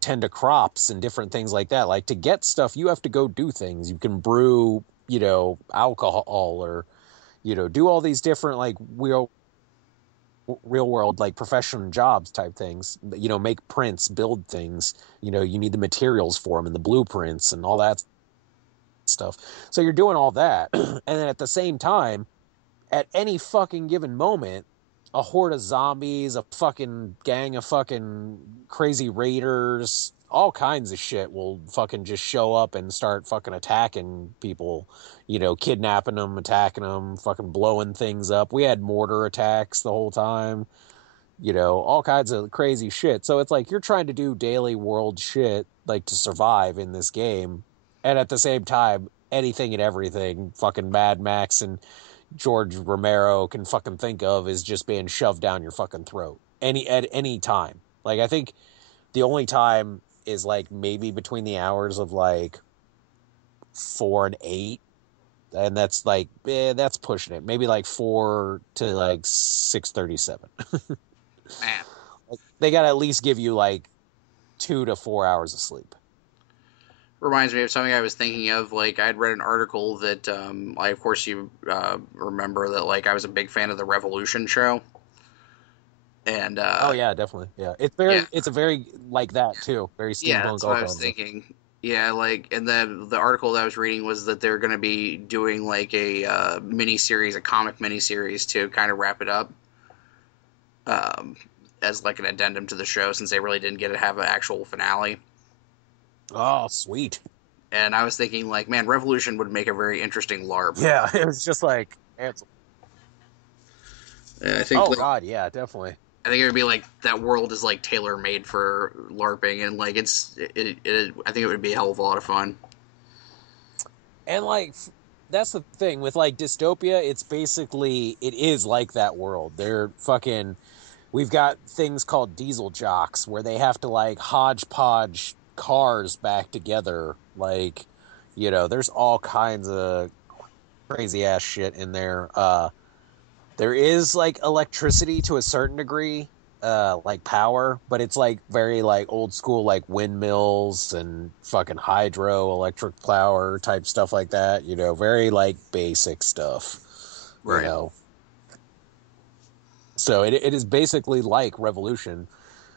tend to crops and different things like that. Like to get stuff, you have to go do things. You can brew, alcohol or, do all these different like real world like professional jobs type things, make prints, build things, you need the materials for them and the blueprints and all that stuff. So you're doing all that and then at the same time, at any fucking given moment, a horde of zombies, a fucking gang of fucking crazy raiders, all kinds of shit will fucking just show up and start fucking attacking people, kidnapping them, attacking them, fucking blowing things up. We had mortar attacks the whole time, all kinds of crazy shit. So it's like you're trying to do daily world shit, like to survive in this game. And at the same time, anything and everything, fucking Mad Max and George Romero can fucking think of is just being shoved down your fucking throat at any time. Like I think the only time is like maybe between the hours of like 4 and 8, and that's like that's pushing it. Maybe like 4 to like 6:37. Man. Like, they gotta at least give you like 2 to 4 hours of sleep. Reminds me of something I was thinking of. Like, I'd read an article that, of course, you remember that, like, I was a big fan of the Revolution show. And, Oh yeah, definitely. Yeah, yeah, it's a very like that too. Very yeah, steampunk, that's what all I was kinds of. thinking. Yeah, like, and the article that I was reading was that they're going to be doing, like, a mini series, a comic mini series to kind of wrap it up, um, as, like, an addendum to the show, since they really didn't get to have an actual finale. Oh, sweet. And I was thinking, like, man, Revolution would make a very interesting LARP. Yeah, it was just like it's. And I think, Oh like, God, yeah, definitely. I think it would be like that world is like tailor made for LARPing, and like I think it would be a hell of a lot of fun. And like that's the thing with like Dystopia, it's basically it is like that world. They're fucking we've got things called diesel jocks where they have to like hodgepodge cars back together. Like, there's all kinds of crazy ass shit in there. There is like electricity to a certain degree, like power, but it's like very like old school, like windmills and fucking hydroelectric power type stuff like that. Very like basic stuff. You Right. know, so it is basically like Revolution,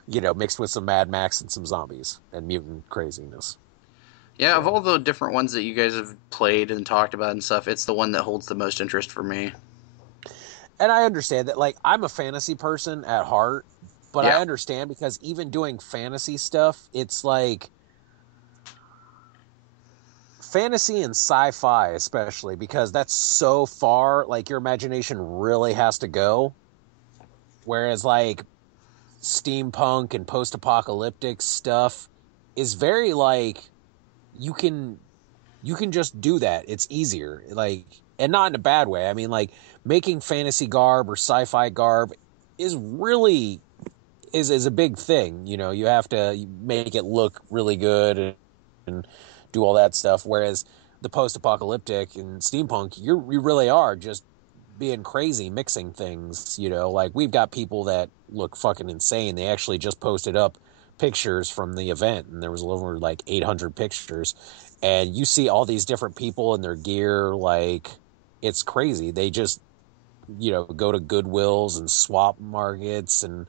mixed with some Mad Max and some zombies and mutant craziness. Yeah, of So, all the different ones that you guys have played and talked about and stuff, it's the one that holds the most interest for me. and I understand that, like, I'm a fantasy person at heart, but I Yeah. understand because even doing fantasy stuff, it's like fantasy and sci-fi, especially because that's so far, like, your imagination really has to go. Whereas, like, steampunk and post-apocalyptic stuff is very like you can you can just do that. It's easier. Like, and not in a bad way. I mean, like, making fantasy garb or sci-fi garb is really is a big thing. You have to make it look really good and do all that stuff. Whereas the post-apocalyptic and steampunk, you really are just being crazy, mixing things. Like, we've got people that look fucking insane. They actually just posted up pictures from the event, and there was over like 800 pictures, and you see all these different people in their gear. Like, it's crazy. They just go to Goodwills and swap markets and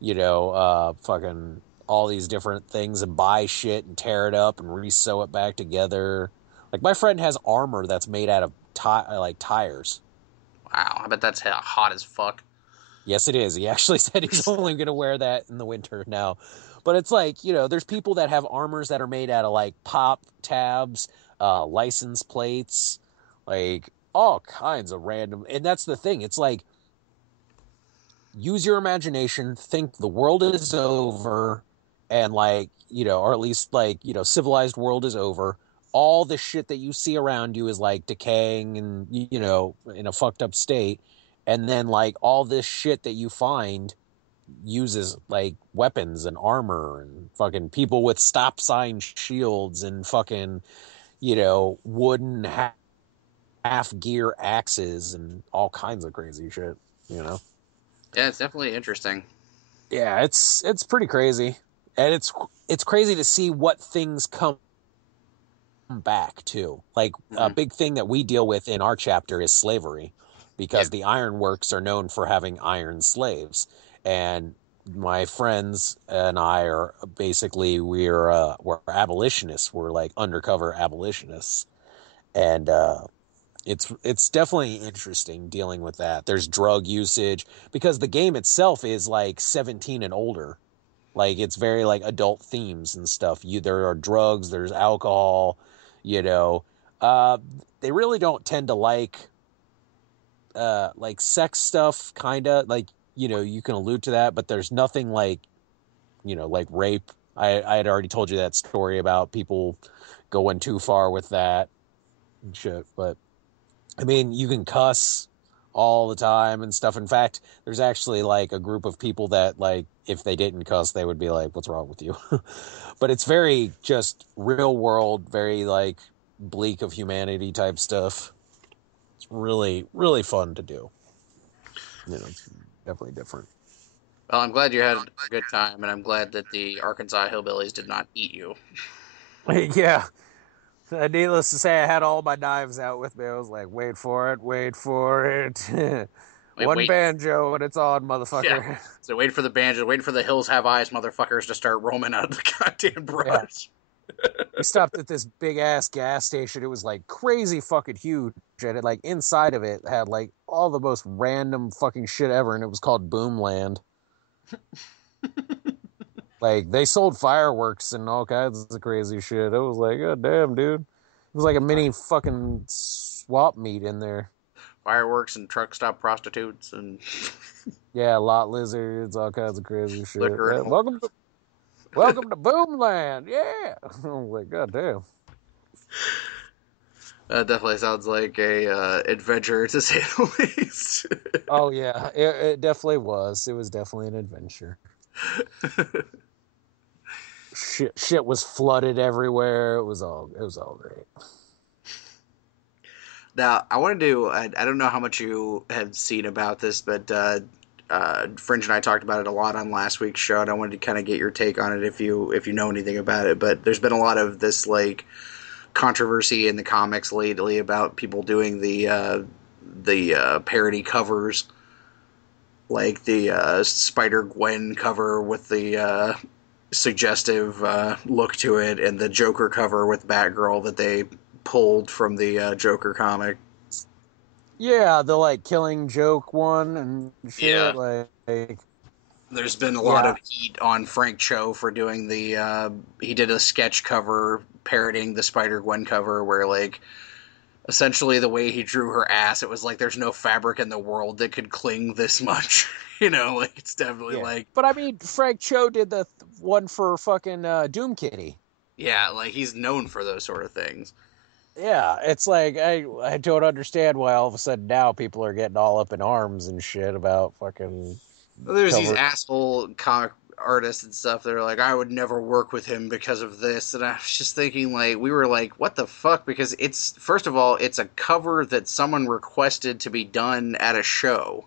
fucking all these different things and buy shit and tear it up and re-sew it back together. Like, my friend has armor that's made out of like tires. Wow, I bet that's hot as fuck. Yes, it is. He actually said he's only going to wear that in the winter now. But it's like, there's people that have armors that are made out of like pop tabs, license plates, like all kinds of random. And that's the thing. It's like, use your imagination, think the world is over, and like, or at least like, civilized world is over. All the shit that you see around you is like decaying and, in a fucked up state. And then like all this shit that you find uses like weapons and armor and fucking people with stop sign shields and fucking, wooden half gear axes and all kinds of crazy shit, you know? Yeah, it's definitely interesting. Yeah, it's pretty crazy, and it's crazy to see what things come back too. Like, a Hmm. big thing that we deal with in our chapter is slavery, Yeah. because the ironworks are known for having iron slaves, and my friends and I are basically we're abolitionists. We're like undercover abolitionists, and it's definitely interesting dealing with that. There's drug usage because the game itself is like 17 and older. Like, it's very like adult themes and stuff. There are drugs, there's alcohol, you know. Uh they really don't tend to like sex stuff, kind of like, you can allude to that, but there's nothing like, like rape. I had already told you that story about people going too far with that and shit, but I mean, you can cuss all the time and stuff. In fact, there's actually like a group of people that, like, if they didn't cuss, they would be like, "What's wrong with you?" But it's very just real world, very like bleak of humanity type stuff. It's really, really fun to do. It's definitely different. Well, I'm glad you had a good time, and I'm glad that the Arkansas hillbillies did not eat you. Yeah. Needless to say, I had all my knives out with me. I was like, wait for it, wait for it. Wait, One wait, banjo and it's on, yeah. motherfucker. So wait for the banjo, wait for the hills have eyes, motherfuckers, to start roaming out of the goddamn Yeah. brush. We stopped at this big ass gas station. It was like crazy fucking huge. And it, like, inside of it had like all the most random fucking shit ever. And it was called Boomland. Like, they sold fireworks and all kinds of crazy shit. It was like, oh, damn, dude. It was like a mini fucking swap meet in there. Fireworks and truck stop prostitutes and Yeah, lot lizards, all kinds of crazy shit. liquor Yeah, and welcome to Boomland. Yeah. I was like, god damn. that definitely sounds like a adventure to say the least. Oh yeah, it definitely was. It was definitely an adventure. Shit was flooded everywhere. It was all great. Now, I wanted to. I don't know how much you have seen about this, but Fringe and I talked about it a lot on last week's show, and I wanted to kind of get your take on it if you know anything about it. But there's been a lot of this like controversy in the comics lately about people doing the parody covers, like the SpiderGwen cover with the suggestive look to it, and the Joker cover with Batgirl that they pulled from the Joker comic. Yeah, the like Killing Joke one and Yeah. shit. Like There's been a lot yeah, of heat on Frank Cho for doing the. He did a sketch cover parodying the Spider Gwen cover, where like essentially the way he drew her ass, it was like there's no fabric in the world that could cling this much. Like it's definitely yeah. like But I mean, Frank Cho did the one for fucking Doom Kitty. yeah, like he's known for those sort of things. Yeah, it's like I don't understand why all of a sudden now people are getting all up in arms and shit about fucking There's these cover. asshole comic artists and stuff that are like, I would never work with him because of this. And I was just thinking, like, we were like, what the fuck? Because it's, first of all, it's a cover that someone requested to be done at a show.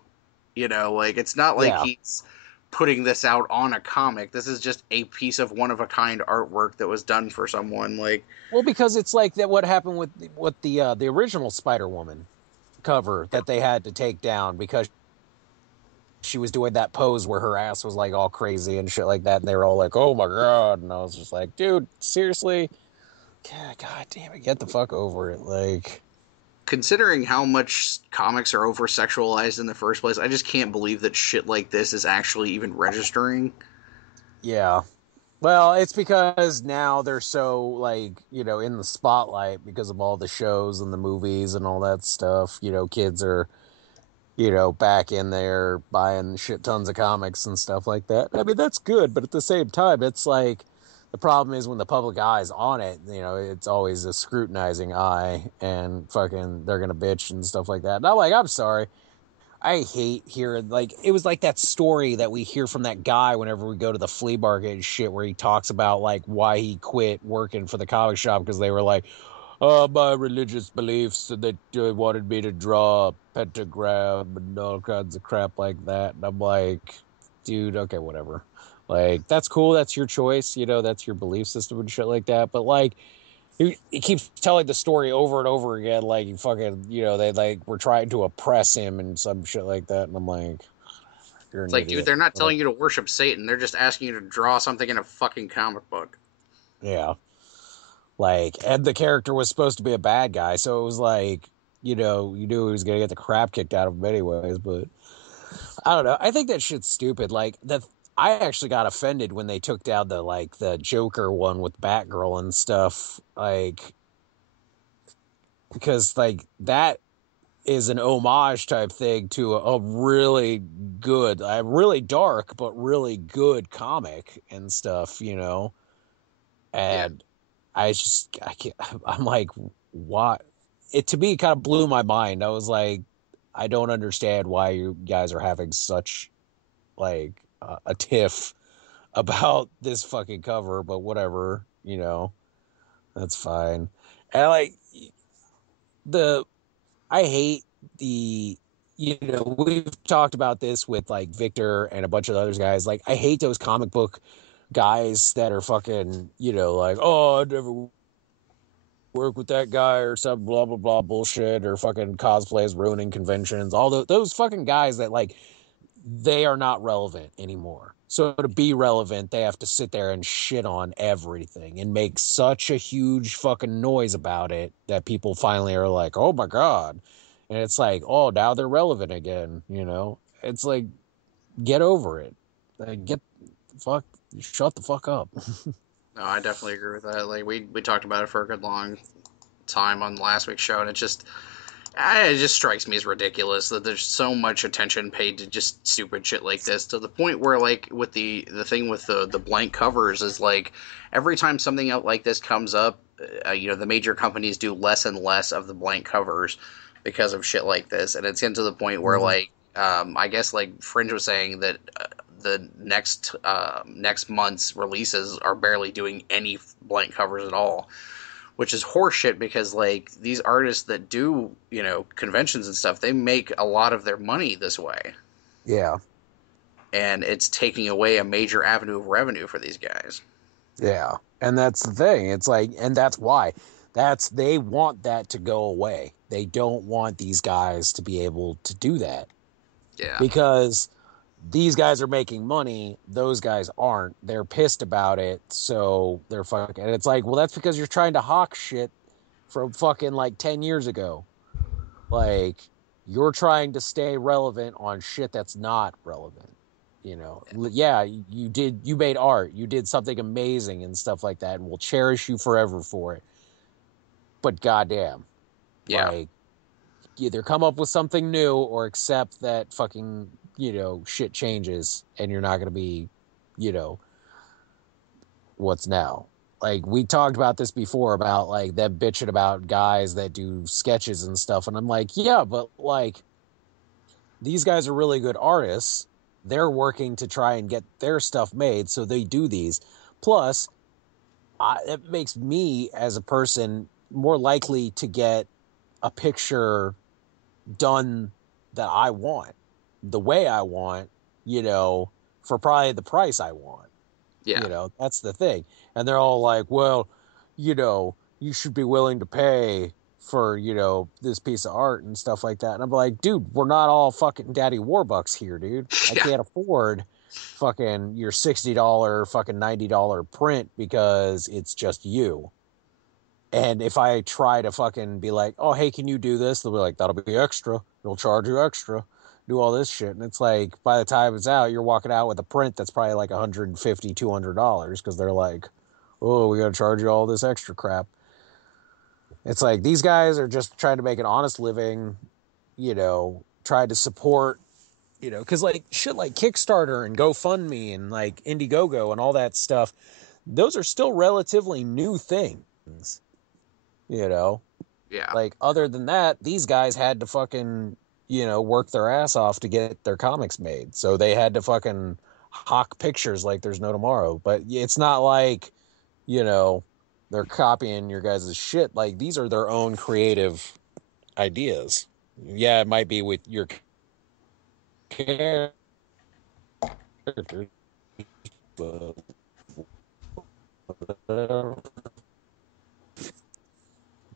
Like, it's not like Yeah. he's putting this out on a comic. This is just a piece of one of a kind artwork that was done for someone. Like, Well, because it's like that. What happened with the original Spider Woman cover that they had to take down because she was doing that pose where her ass was like all crazy and shit like that, and they were all like, "Oh my god!" And I was just like, "Dude, seriously? God damn it, get the fuck over it!" Like, considering how much comics are over sexualized in the first place, I just can't believe that shit like this is actually even registering. yeah. Well, it's because now they're so like, in the spotlight because of all the shows and the movies and all that stuff. Kids are, back in there buying shit tons of comics and stuff like that. I mean, that's good, but at the same time, it's like the problem is when the public eye is on it, it's always a scrutinizing eye and fucking they're gonna bitch and stuff like that. And I'm like, I'm sorry. I hate hearing, like, it was like that story that we hear from that guy whenever we go to the flea market and shit, where he talks about like why he quit working for the comic shop because they were like, oh, my religious beliefs, and they wanted me to draw a pentagram and all kinds of crap like that. And I'm like, dude, okay, whatever. Like, that's cool. That's your choice. That's your belief system and shit like that. But like, he keeps telling the story over and over again, like fucking, they like were trying to oppress him and some shit like that. And I'm like, you're It's an like, dude, idiot. they're not telling you to worship Satan. They're just asking you to draw something in a fucking comic book. Yeah. Like, and the character was supposed to be a bad guy. So it was like, you knew he was going to get the crap kicked out of him anyways. But I don't know. I think that shit's stupid. Like, I actually got offended when they took down the Joker one with Batgirl and stuff. Like, because like that is an homage type thing to a really good, really dark, but really good comic and stuff, Yeah. And I can't, I'm like, what? It to me kind of blew my mind. I was like, I don't understand why you guys are having such like a tiff about this fucking cover, but whatever, that's fine. And like the I hate the you know, we've talked about this with like Victor and a bunch of other guys. Like, I hate those comic book guys that are fucking, you know, like, oh, I'd never work with that guy or some blah blah blah bullshit, or fucking cosplays ruining conventions. All those fucking guys that, like, they are not relevant anymore. So to be relevant, they have to sit there and shit on everything and make such a huge fucking noise about it that people finally are like, oh my God. And it's like, oh, now they're relevant again, you know? It's like, get over it. Like, fuck, shut the fuck up. No, I definitely agree with that. Like we talked about it for a good long time on last week's show, and it just strikes me as ridiculous that there's so much attention paid to just stupid shit like this, to the point where, like, with the thing with the blank covers is, like, every time something out like this comes up, you know, the major companies do less and less of the blank covers because of shit like this, and it's getting to the point where, like, I guess, like, Fringe was saying that the next month's releases are barely doing any blank covers at all, which is horseshit, because, like, these artists that do, you know, conventions and stuff, they make a lot of their money this way. Yeah. And it's taking away a major avenue of revenue for these guys. Yeah. And that's the thing. It's like, and that's why. They want that to go away. They don't want these guys to be able to do that. Yeah. Because these guys are making money, those guys aren't. They're pissed about it, so they're fucking. And it's like, well, that's because you're trying to hawk shit from fucking like 10 years ago. Like, you're trying to stay relevant on shit that's not relevant. You know, yeah, you made art, you did something amazing and stuff like that, and we'll cherish you forever for it. But goddamn, Yeah. like, either come up with something new or accept that fucking, you know, shit changes and you're not going to be, you know, what's now. Like, we talked about this before about, like, them bitching about guys that do sketches and stuff. And I'm like, yeah, but, like, these guys are really good artists. They're working to try and get their stuff made, so they do these. Plus, it makes me as a person more likely to get a picture done that I want, the way I want, you know, for probably the price I want. Yeah. You know, that's the thing. And they're all like, well, you know, you should be willing to pay for, you know, this piece of art and stuff like that. And I'm like, dude, we're not all fucking Daddy Warbucks here, dude. I can't afford fucking your $60, fucking $90 print because it's just you. And if I try to fucking be like, oh, hey, can you do this? They'll be like, that'll be extra. It'll charge you extra. Do all this shit. And it's like, by the time it's out, you're walking out with a print that's probably like $150, $200 because they're like, oh, we got to charge you all this extra crap. It's like, these guys are just trying to make an honest living, you know, try to support, you know, because like shit like Kickstarter and GoFundMe and like Indiegogo and all that stuff, those are still relatively new things. You know, Yeah. like, other than that, these guys had to fucking, you know, work their ass off to get their comics made. So they had to fucking hawk pictures like there's no tomorrow. But it's not like, you know, they're copying your guys' shit. Like, these are their own creative ideas. Yeah, it might be with your characters, but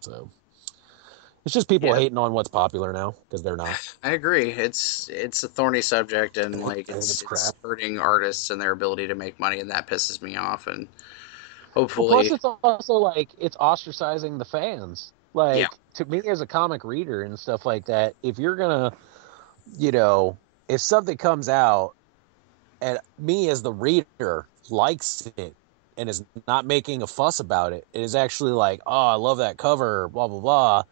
so it's just people hating on what's popular now because they're not. I agree. It's a thorny subject, and, like, It's crap. it's hurting artists and their ability to make money, and that pisses me off. And Well, plus hopefully, it's also like it's ostracizing the fans. yeah, Like, to me as a comic reader and stuff like that, if you're gonna, you know, if something comes out and me as the reader likes it and is not making a fuss about it, it is actually like, oh, I love that cover, blah blah blah.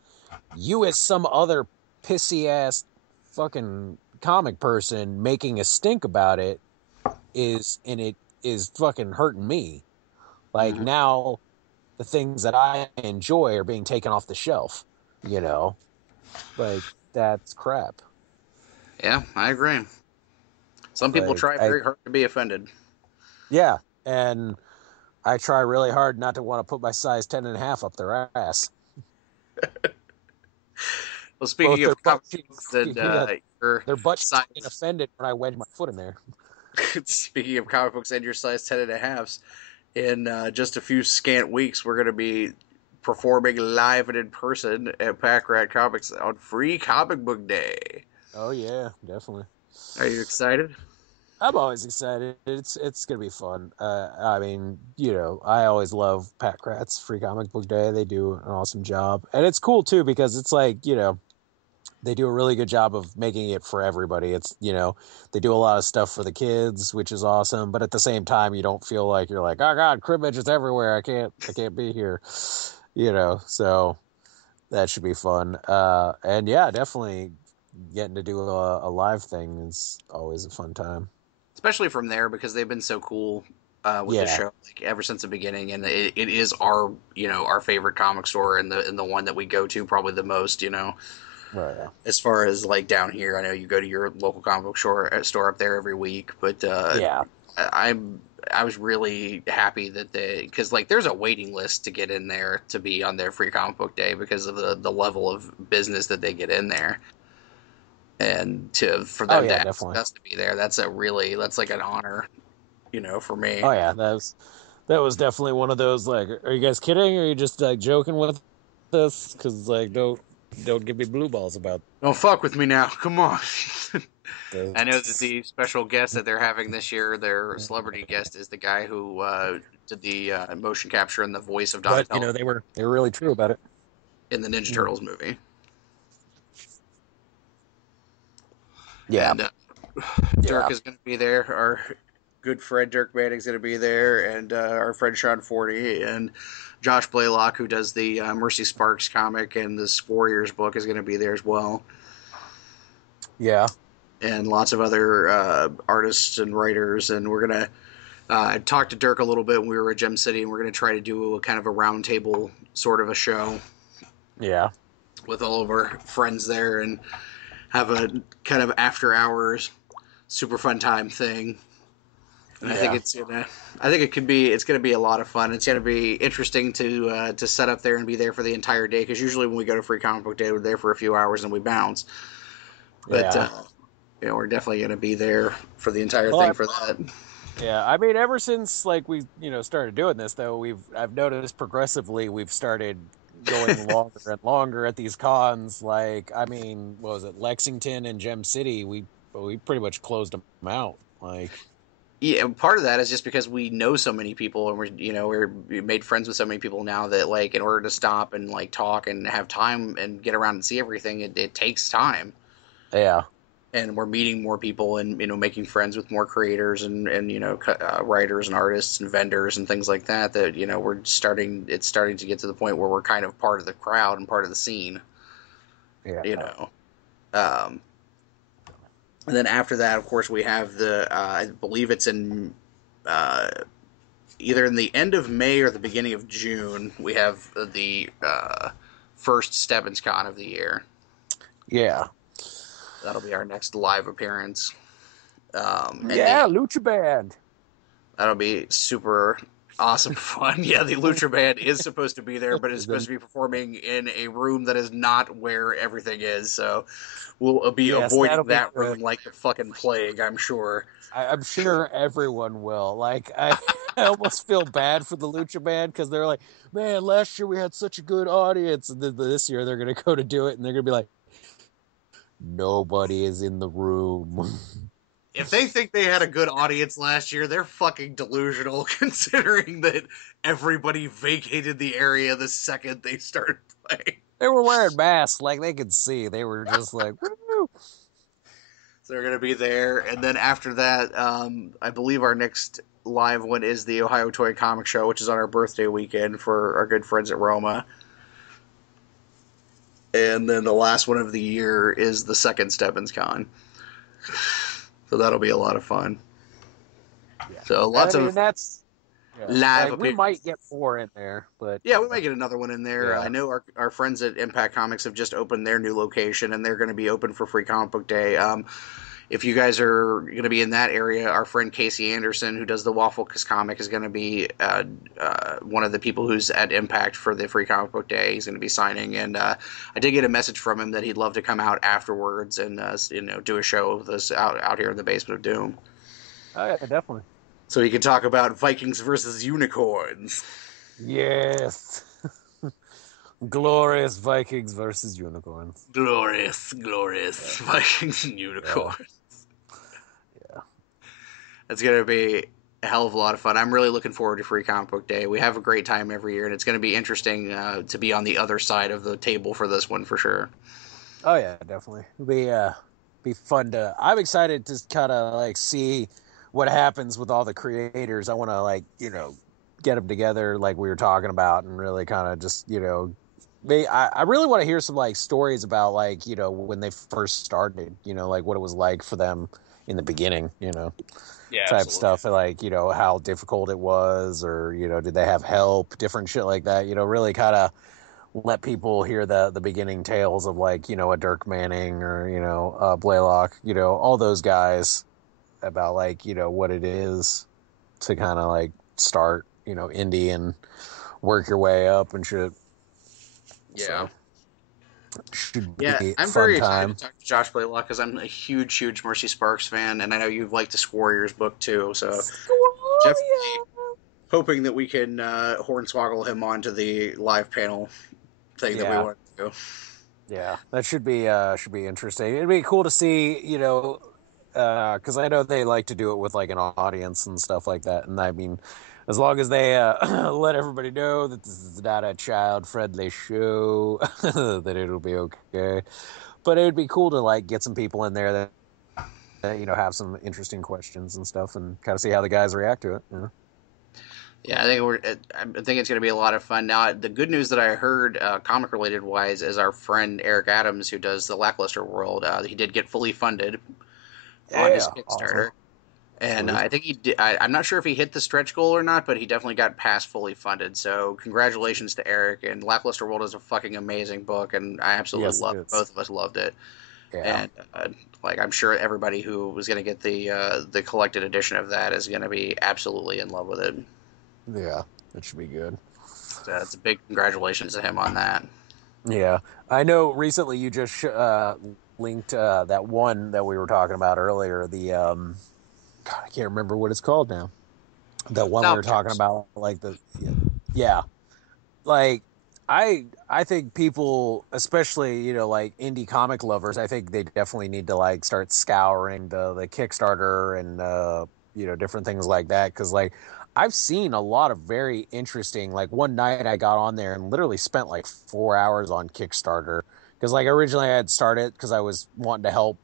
You as some other pissy ass fucking comic person making a stink about it is fucking hurting me. Like, now the things that I enjoy are being taken off the shelf, you know? Like, that's crap. yeah, I agree. Some people Like, try very hard to be offended. yeah, and I try really hard not to want to put my size 10.5 up their ass. Well, speaking Both of their butt comic cheeks. books and Yeah. Their butts size. get offended when I wedge my foot in there. Speaking of comic books and your size 10.5s, in just a few scant weeks, we're going to be performing live and in person at Pack Rat Comics on Free Comic Book Day. Oh yeah, definitely. Are you excited? I'm always excited. It's gonna be fun. I mean, I always love Pat Kratz Free Comic Book Day. They do an awesome job, and it's cool too because it's like they do a really good job of making it for everybody. It's they do a lot of stuff for the kids, which is awesome. But at the same time, you don't feel like you're like, oh god, cribbage is everywhere. I can't be here. So that should be fun. And yeah, definitely getting to do a live thing is always a fun time. Especially from there because they've been so cool with the show like ever since the beginning, and it is our our favorite comic store and the one that we go to probably the most. Right. Yeah. As far as like down here, I know you go to your local comic book store up there every week, but I was really happy that because like there's a waiting list to get in there to be on their Free Comic Book Day because of the level of business that they get in there. And for them to ask us to be there, that's like an honor, for me. Oh yeah, that was definitely one of those like, are you guys kidding? Or are you just like joking with us? Because like don't give me blue balls about. Don't fuck with me now. Come on. I know that the special guest that they're having this year, their celebrity guest, is the guy who did the motion capture and the voice of Donatello. But they were really true about it in the Ninja Turtles movie. Yeah. And Dirk is going to be there. Our good friend Dirk Manning's going to be there, and our friend Sean Forney and Josh Blaylock, who does the Mercy Sparks comic and the Warriors book, is going to be there as well. Yeah. And lots of other artists and writers, and we're going to talk to Dirk a little bit when we were at Gem City, and we're going to try to do a kind of a roundtable sort of a show. Yeah. With all of our friends there, and have a kind of after hours super fun time thing. And I think it's gonna be a lot of fun. It's gonna be interesting to set up there and be there for the entire day, because usually when we go to Free Comic Book Day, we're there for a few hours and we bounce. But we're definitely gonna be there for the entire thing for that. Yeah, I mean, ever since like we started doing this, though, I've noticed progressively we've started going longer and longer at these cons. Like, I mean, what was it, Lexington and Gem City? We pretty much closed them out. Like, yeah, part of that is just because we know so many people, and we made friends with so many people now that like in order to stop and like talk and have time and get around and see everything, it takes time. Yeah. And we're meeting more people and making friends with more creators and writers and artists and vendors and things like that. That it's starting to get to the point where we're kind of part of the crowd and part of the scene. Yeah. And then after that, of course, we have I believe it's in either in the end of May or the beginning of June. We have the first Stebbins Con of the year. Yeah. That'll be our next live appearance. Lucha Band. That'll be super awesome fun. Yeah, the Lucha Band is supposed to be there, but it's supposed to be performing in a room that is not where everything is. So we'll be avoiding that room like the fucking plague, I'm sure. I'm sure everyone will. Like, I almost feel bad for the Lucha Band because they're like, man, last year we had such a good audience. And then this year they're going to go to do it and they're going to be like, nobody is in the room. If they think they had a good audience last year, they're fucking delusional, considering that everybody vacated the area the second they started playing. They were wearing masks, like they could see. They were just like, woo! So they're going to be there. And then after that, I believe our next live one is the Ohio Toy Comic Show, which is on our birthday weekend for our good friends at Roma. And then the last one of the year is the second Stebbins Con. So that'll be a lot of fun. Yeah. So lots of live. Like, we might get more in there, but yeah, we might get another one in there. Yeah. I know our friends at Impact Comics have just opened their new location, and they're going to be open for Free Comic Book Day. if you guys are going to be in that area, our friend Casey Anderson, who does the Waffle Kiss comic, is going to be one of the people who's at Impact for the Free Comic Book Day. He's going to be signing, and I did get a message from him that he'd love to come out afterwards and do a show with us out here in the basement of Doom. Oh yeah, definitely. So he can talk about Vikings versus unicorns. Yes. Glorious Vikings versus unicorns. Glorious Vikings and unicorns. Yeah. It's going to be a hell of a lot of fun. I'm really looking forward to Free Comic Book Day. We have a great time every year, and it's going to be interesting to be on the other side of the table for this one for sure. Oh yeah, definitely. It'll be fun to. I'm excited to kind of like see what happens with all the creators. I want to get them together like we were talking about, and really kind of just I really want to hear some like stories about when they first started, like what it was like for them in the beginning, yeah, type absolutely. stuff, like how difficult it was, or did they have help, different shit like that. Really kind of let people hear the beginning tales of a Dirk Manning or Blaylock, all those guys about what it is to kind of start indie and work your way up and shit. Yeah. So, should yeah, be I'm fun very time. excited to talk to Josh Blaylock because I'm a huge Mercy Sparks fan, and I know you've liked the Warriors book too. So definitely hoping that we can hornswoggle him onto the live panel thing that we want to do. Yeah, that should be interesting. It'd be cool to see, because I know they like to do it with an audience and stuff like that. And I mean, as long as they let everybody know that this is not a child-friendly show, that it'll be okay. But it would be cool to get some people in there that have some interesting questions and stuff, and kind of see how the guys react to it. Yeah, I think it's going to be a lot of fun. Now, the good news that I heard, comic related wise, is our friend Eric Adams, who does the Lackluster World. He did get fully funded on his Kickstarter, awesome. and I think he did. I'm not sure if he hit the stretch goal or not, but he definitely got past fully funded. So, congratulations to Eric. And Lackluster World is a fucking amazing book, and I absolutely loved it. Both of us loved it. Yeah. And I'm sure everybody who was going to get the collected edition of that is going to be absolutely in love with it. Yeah, that should be good. So it's a big congratulations to him on that. Yeah, I know. Recently, you just linked that one that we were talking about earlier. The God, I can't remember what it's called now. The one we were talking about, yeah, I think people, especially indie comic lovers, I think they definitely need to start scouring the Kickstarter and different things like that, because I've seen a lot of very interesting. One night I got on there and literally spent 4 hours on Kickstarter, because originally I had started because I was wanting to help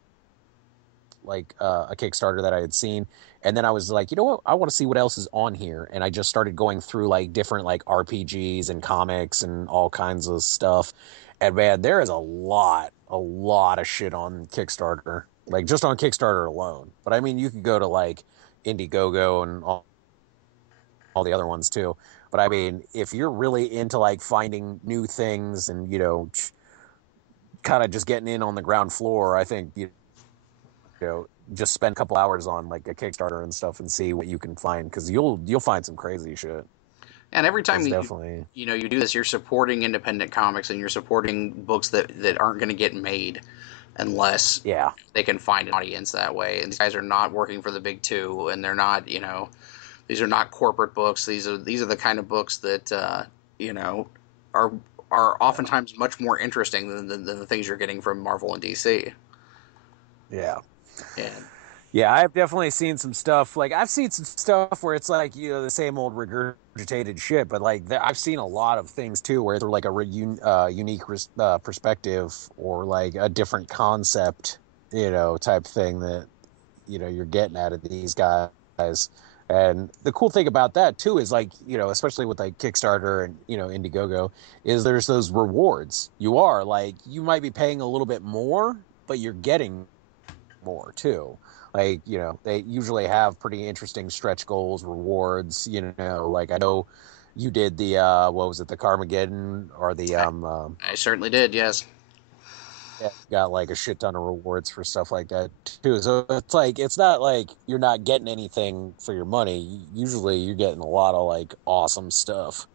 a Kickstarter that I had seen, and then I was like, you know what, I want to see what else is on here, and I just started going through different RPGs and comics and all kinds of stuff, and man, there is a lot of shit on Kickstarter, just on Kickstarter alone. But I mean, you could go to Indiegogo and all the other ones too. But I mean, if you're really into finding new things and kind of just getting in on the ground floor, I think just spend a couple hours on a Kickstarter and stuff and see what you can find, because you'll find some crazy shit. And every time you do this, you're supporting independent comics, and you're supporting books that aren't going to get made unless they can find an audience that way. And these guys are not working for the big two, and they're not these are not corporate books. These are the kind of books that are oftentimes much more interesting than the things you're getting from Marvel and DC. Yeah. And yeah, I've definitely seen some stuff. I've seen some stuff where it's the same old regurgitated shit, but I've seen a lot of things too where they're a unique perspective, or a different concept, type thing that you're getting out of these guys. And the cool thing about that too is especially with Kickstarter and Indiegogo, is there's those rewards. You might be paying a little bit more, but you're getting more too. They usually have pretty interesting stretch goals, rewards. I know you did the what was it, the Carmageddon, or the I certainly did, yes. Yeah, got like a shit ton of rewards for stuff like that too. So it's like it's not like you're not getting anything for your money. Usually you're getting a lot of like awesome stuff.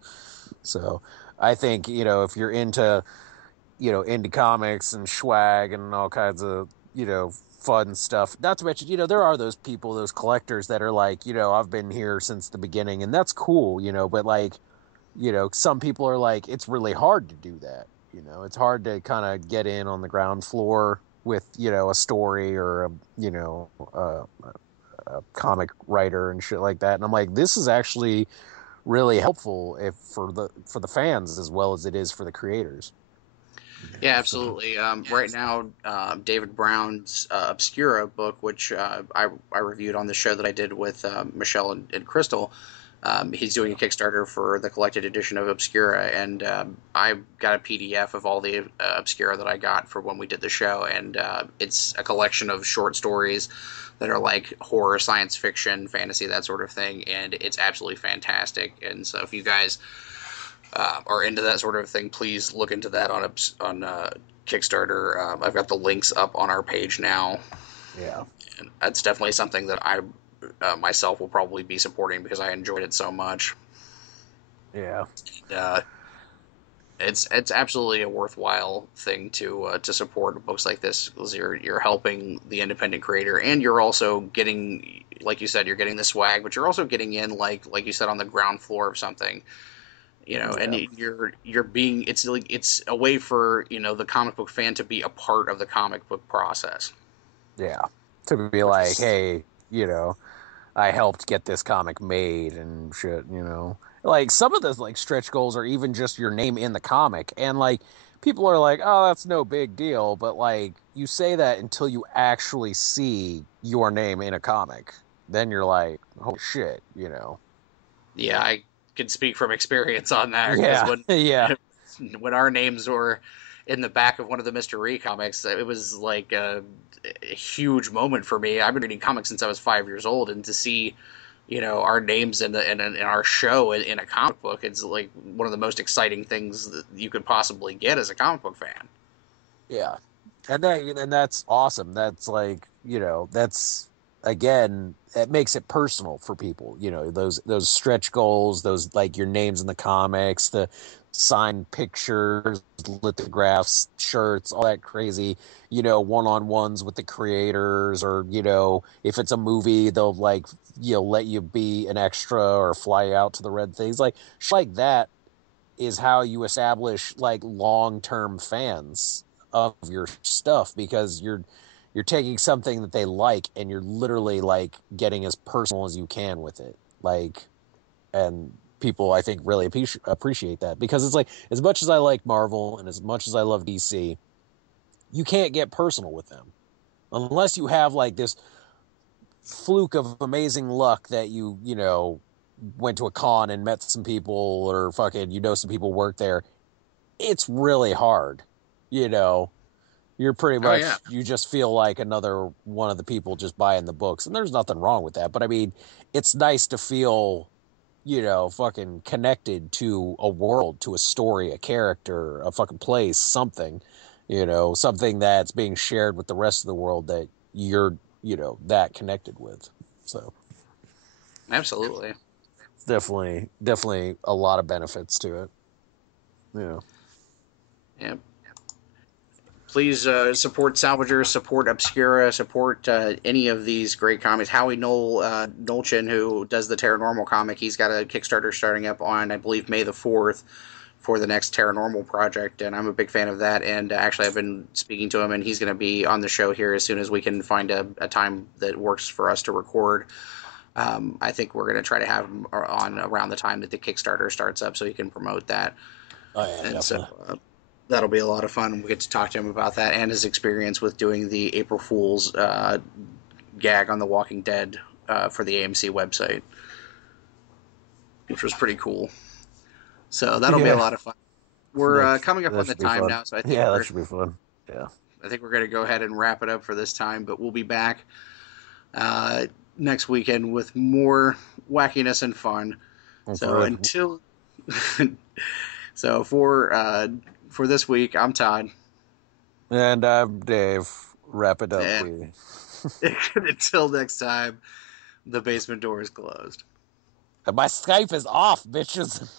So I think, if you're into, indie comics and swag and all kinds of, fun stuff. Not to mention, there are those people, those collectors that are like, I've been here since the beginning and that's cool, but like, some people are like, it's really hard to do that. It's hard to kind of get in on the ground floor with, a story or a comic writer and shit like that. And I'm like, this is actually really helpful if for the fans as well as it is for the creators. Yeah, So, absolutely. Right now, David Brown's Obscura book, which I reviewed on the show that I did with Michelle and Crystal, he's doing a Kickstarter for the collected edition of Obscura, and I got a PDF of all the Obscura that I got for when we did the show, and it's a collection of short stories that are like horror, science fiction, fantasy, that sort of thing, and it's absolutely fantastic. And so if you guys are into that sort of thing, please look into that on Kickstarter. I've got the links up on our page now. yeah. And that's definitely something that I myself will probably be supporting because I enjoyed it so much. Yeah. Uh, it's absolutely a worthwhile thing to support books like this because you're helping the independent creator and you're also getting, like you said, you're getting the swag, but you're also getting in like you said on the ground floor of something. And you're being, it's like it's a way for the comic book fan to be a part of the comic book process. Yeah. To be Which like, is hey, I helped get this comic made and shit. Like some of those like stretch goals are even just your name in the comic. And like people are like, oh, that's no big deal. But like you say that until you actually see your name in a comic. Then you're like, holy shit. yeah, I can speak from experience on that because Yeah. when Yeah. when our names were in the back of one of the Mystery comics, it was like a huge moment for me. I've been reading comics since I was 5 years old, and to see our names in our show in a comic book, it's like one of the most exciting things that you could possibly get as a comic book fan. Yeah. And that's awesome. That's like, that's again, it makes it personal for people. Those stretch goals, those like your names in the comics, the signed pictures, lithographs, shirts, all that crazy, one-on-ones with the creators, or, if it's a movie, they'll like, let you be an extra or fly out to the red things. Like shit like that is how you establish like long-term fans of your stuff, because you're taking something that they like and you're literally like getting as personal as you can with it. Like, and people I think really appreciate that, because it's like, as much as I like Marvel and as much as I love DC, you can't get personal with them unless you have like this fluke of amazing luck that you went to a con and met some people, or fucking some people work there. It's really hard. You know, you're pretty Oh yeah, much, you just feel like another one of the people just buying the books. And there's nothing wrong with that. But I mean, it's nice to feel, fucking connected to a world, to a story, a character, a fucking place, something, something that's being shared with the rest of the world that you're, that connected with. So absolutely. definitely a lot of benefits to it. Yeah. Yeah. Please support Salvagers, support Obscura, support any of these great comics. Howie Nolchin, who does the Terranormal comic, he's got a Kickstarter starting up on, I believe, May the 4th for the next Terranormal project, and I'm a big fan of that. And actually, I've been speaking to him, and he's going to be on the show here as soon as we can find a time that works for us to record. I think we're going to try to have him on around the time that the Kickstarter starts up so he can promote that. Oh yeah, And so definitely. that'll be a lot of fun. We'll get to talk to him about that and his experience with doing the April Fool's gag on The Walking Dead for the AMC website, which was pretty cool. So that'll be a Yeah. lot of fun. We're That coming up that on the should be time fun. now, so Yeah, that should be fun. Yeah. I think we're going to go ahead and wrap it up for this time. But we'll be back next weekend with more wackiness and fun. So For until so for this week, I'm Todd. And I'm Dave. Wrap it up, Yeah. B. Until next time, the basement door is closed. My Skype is off, bitches.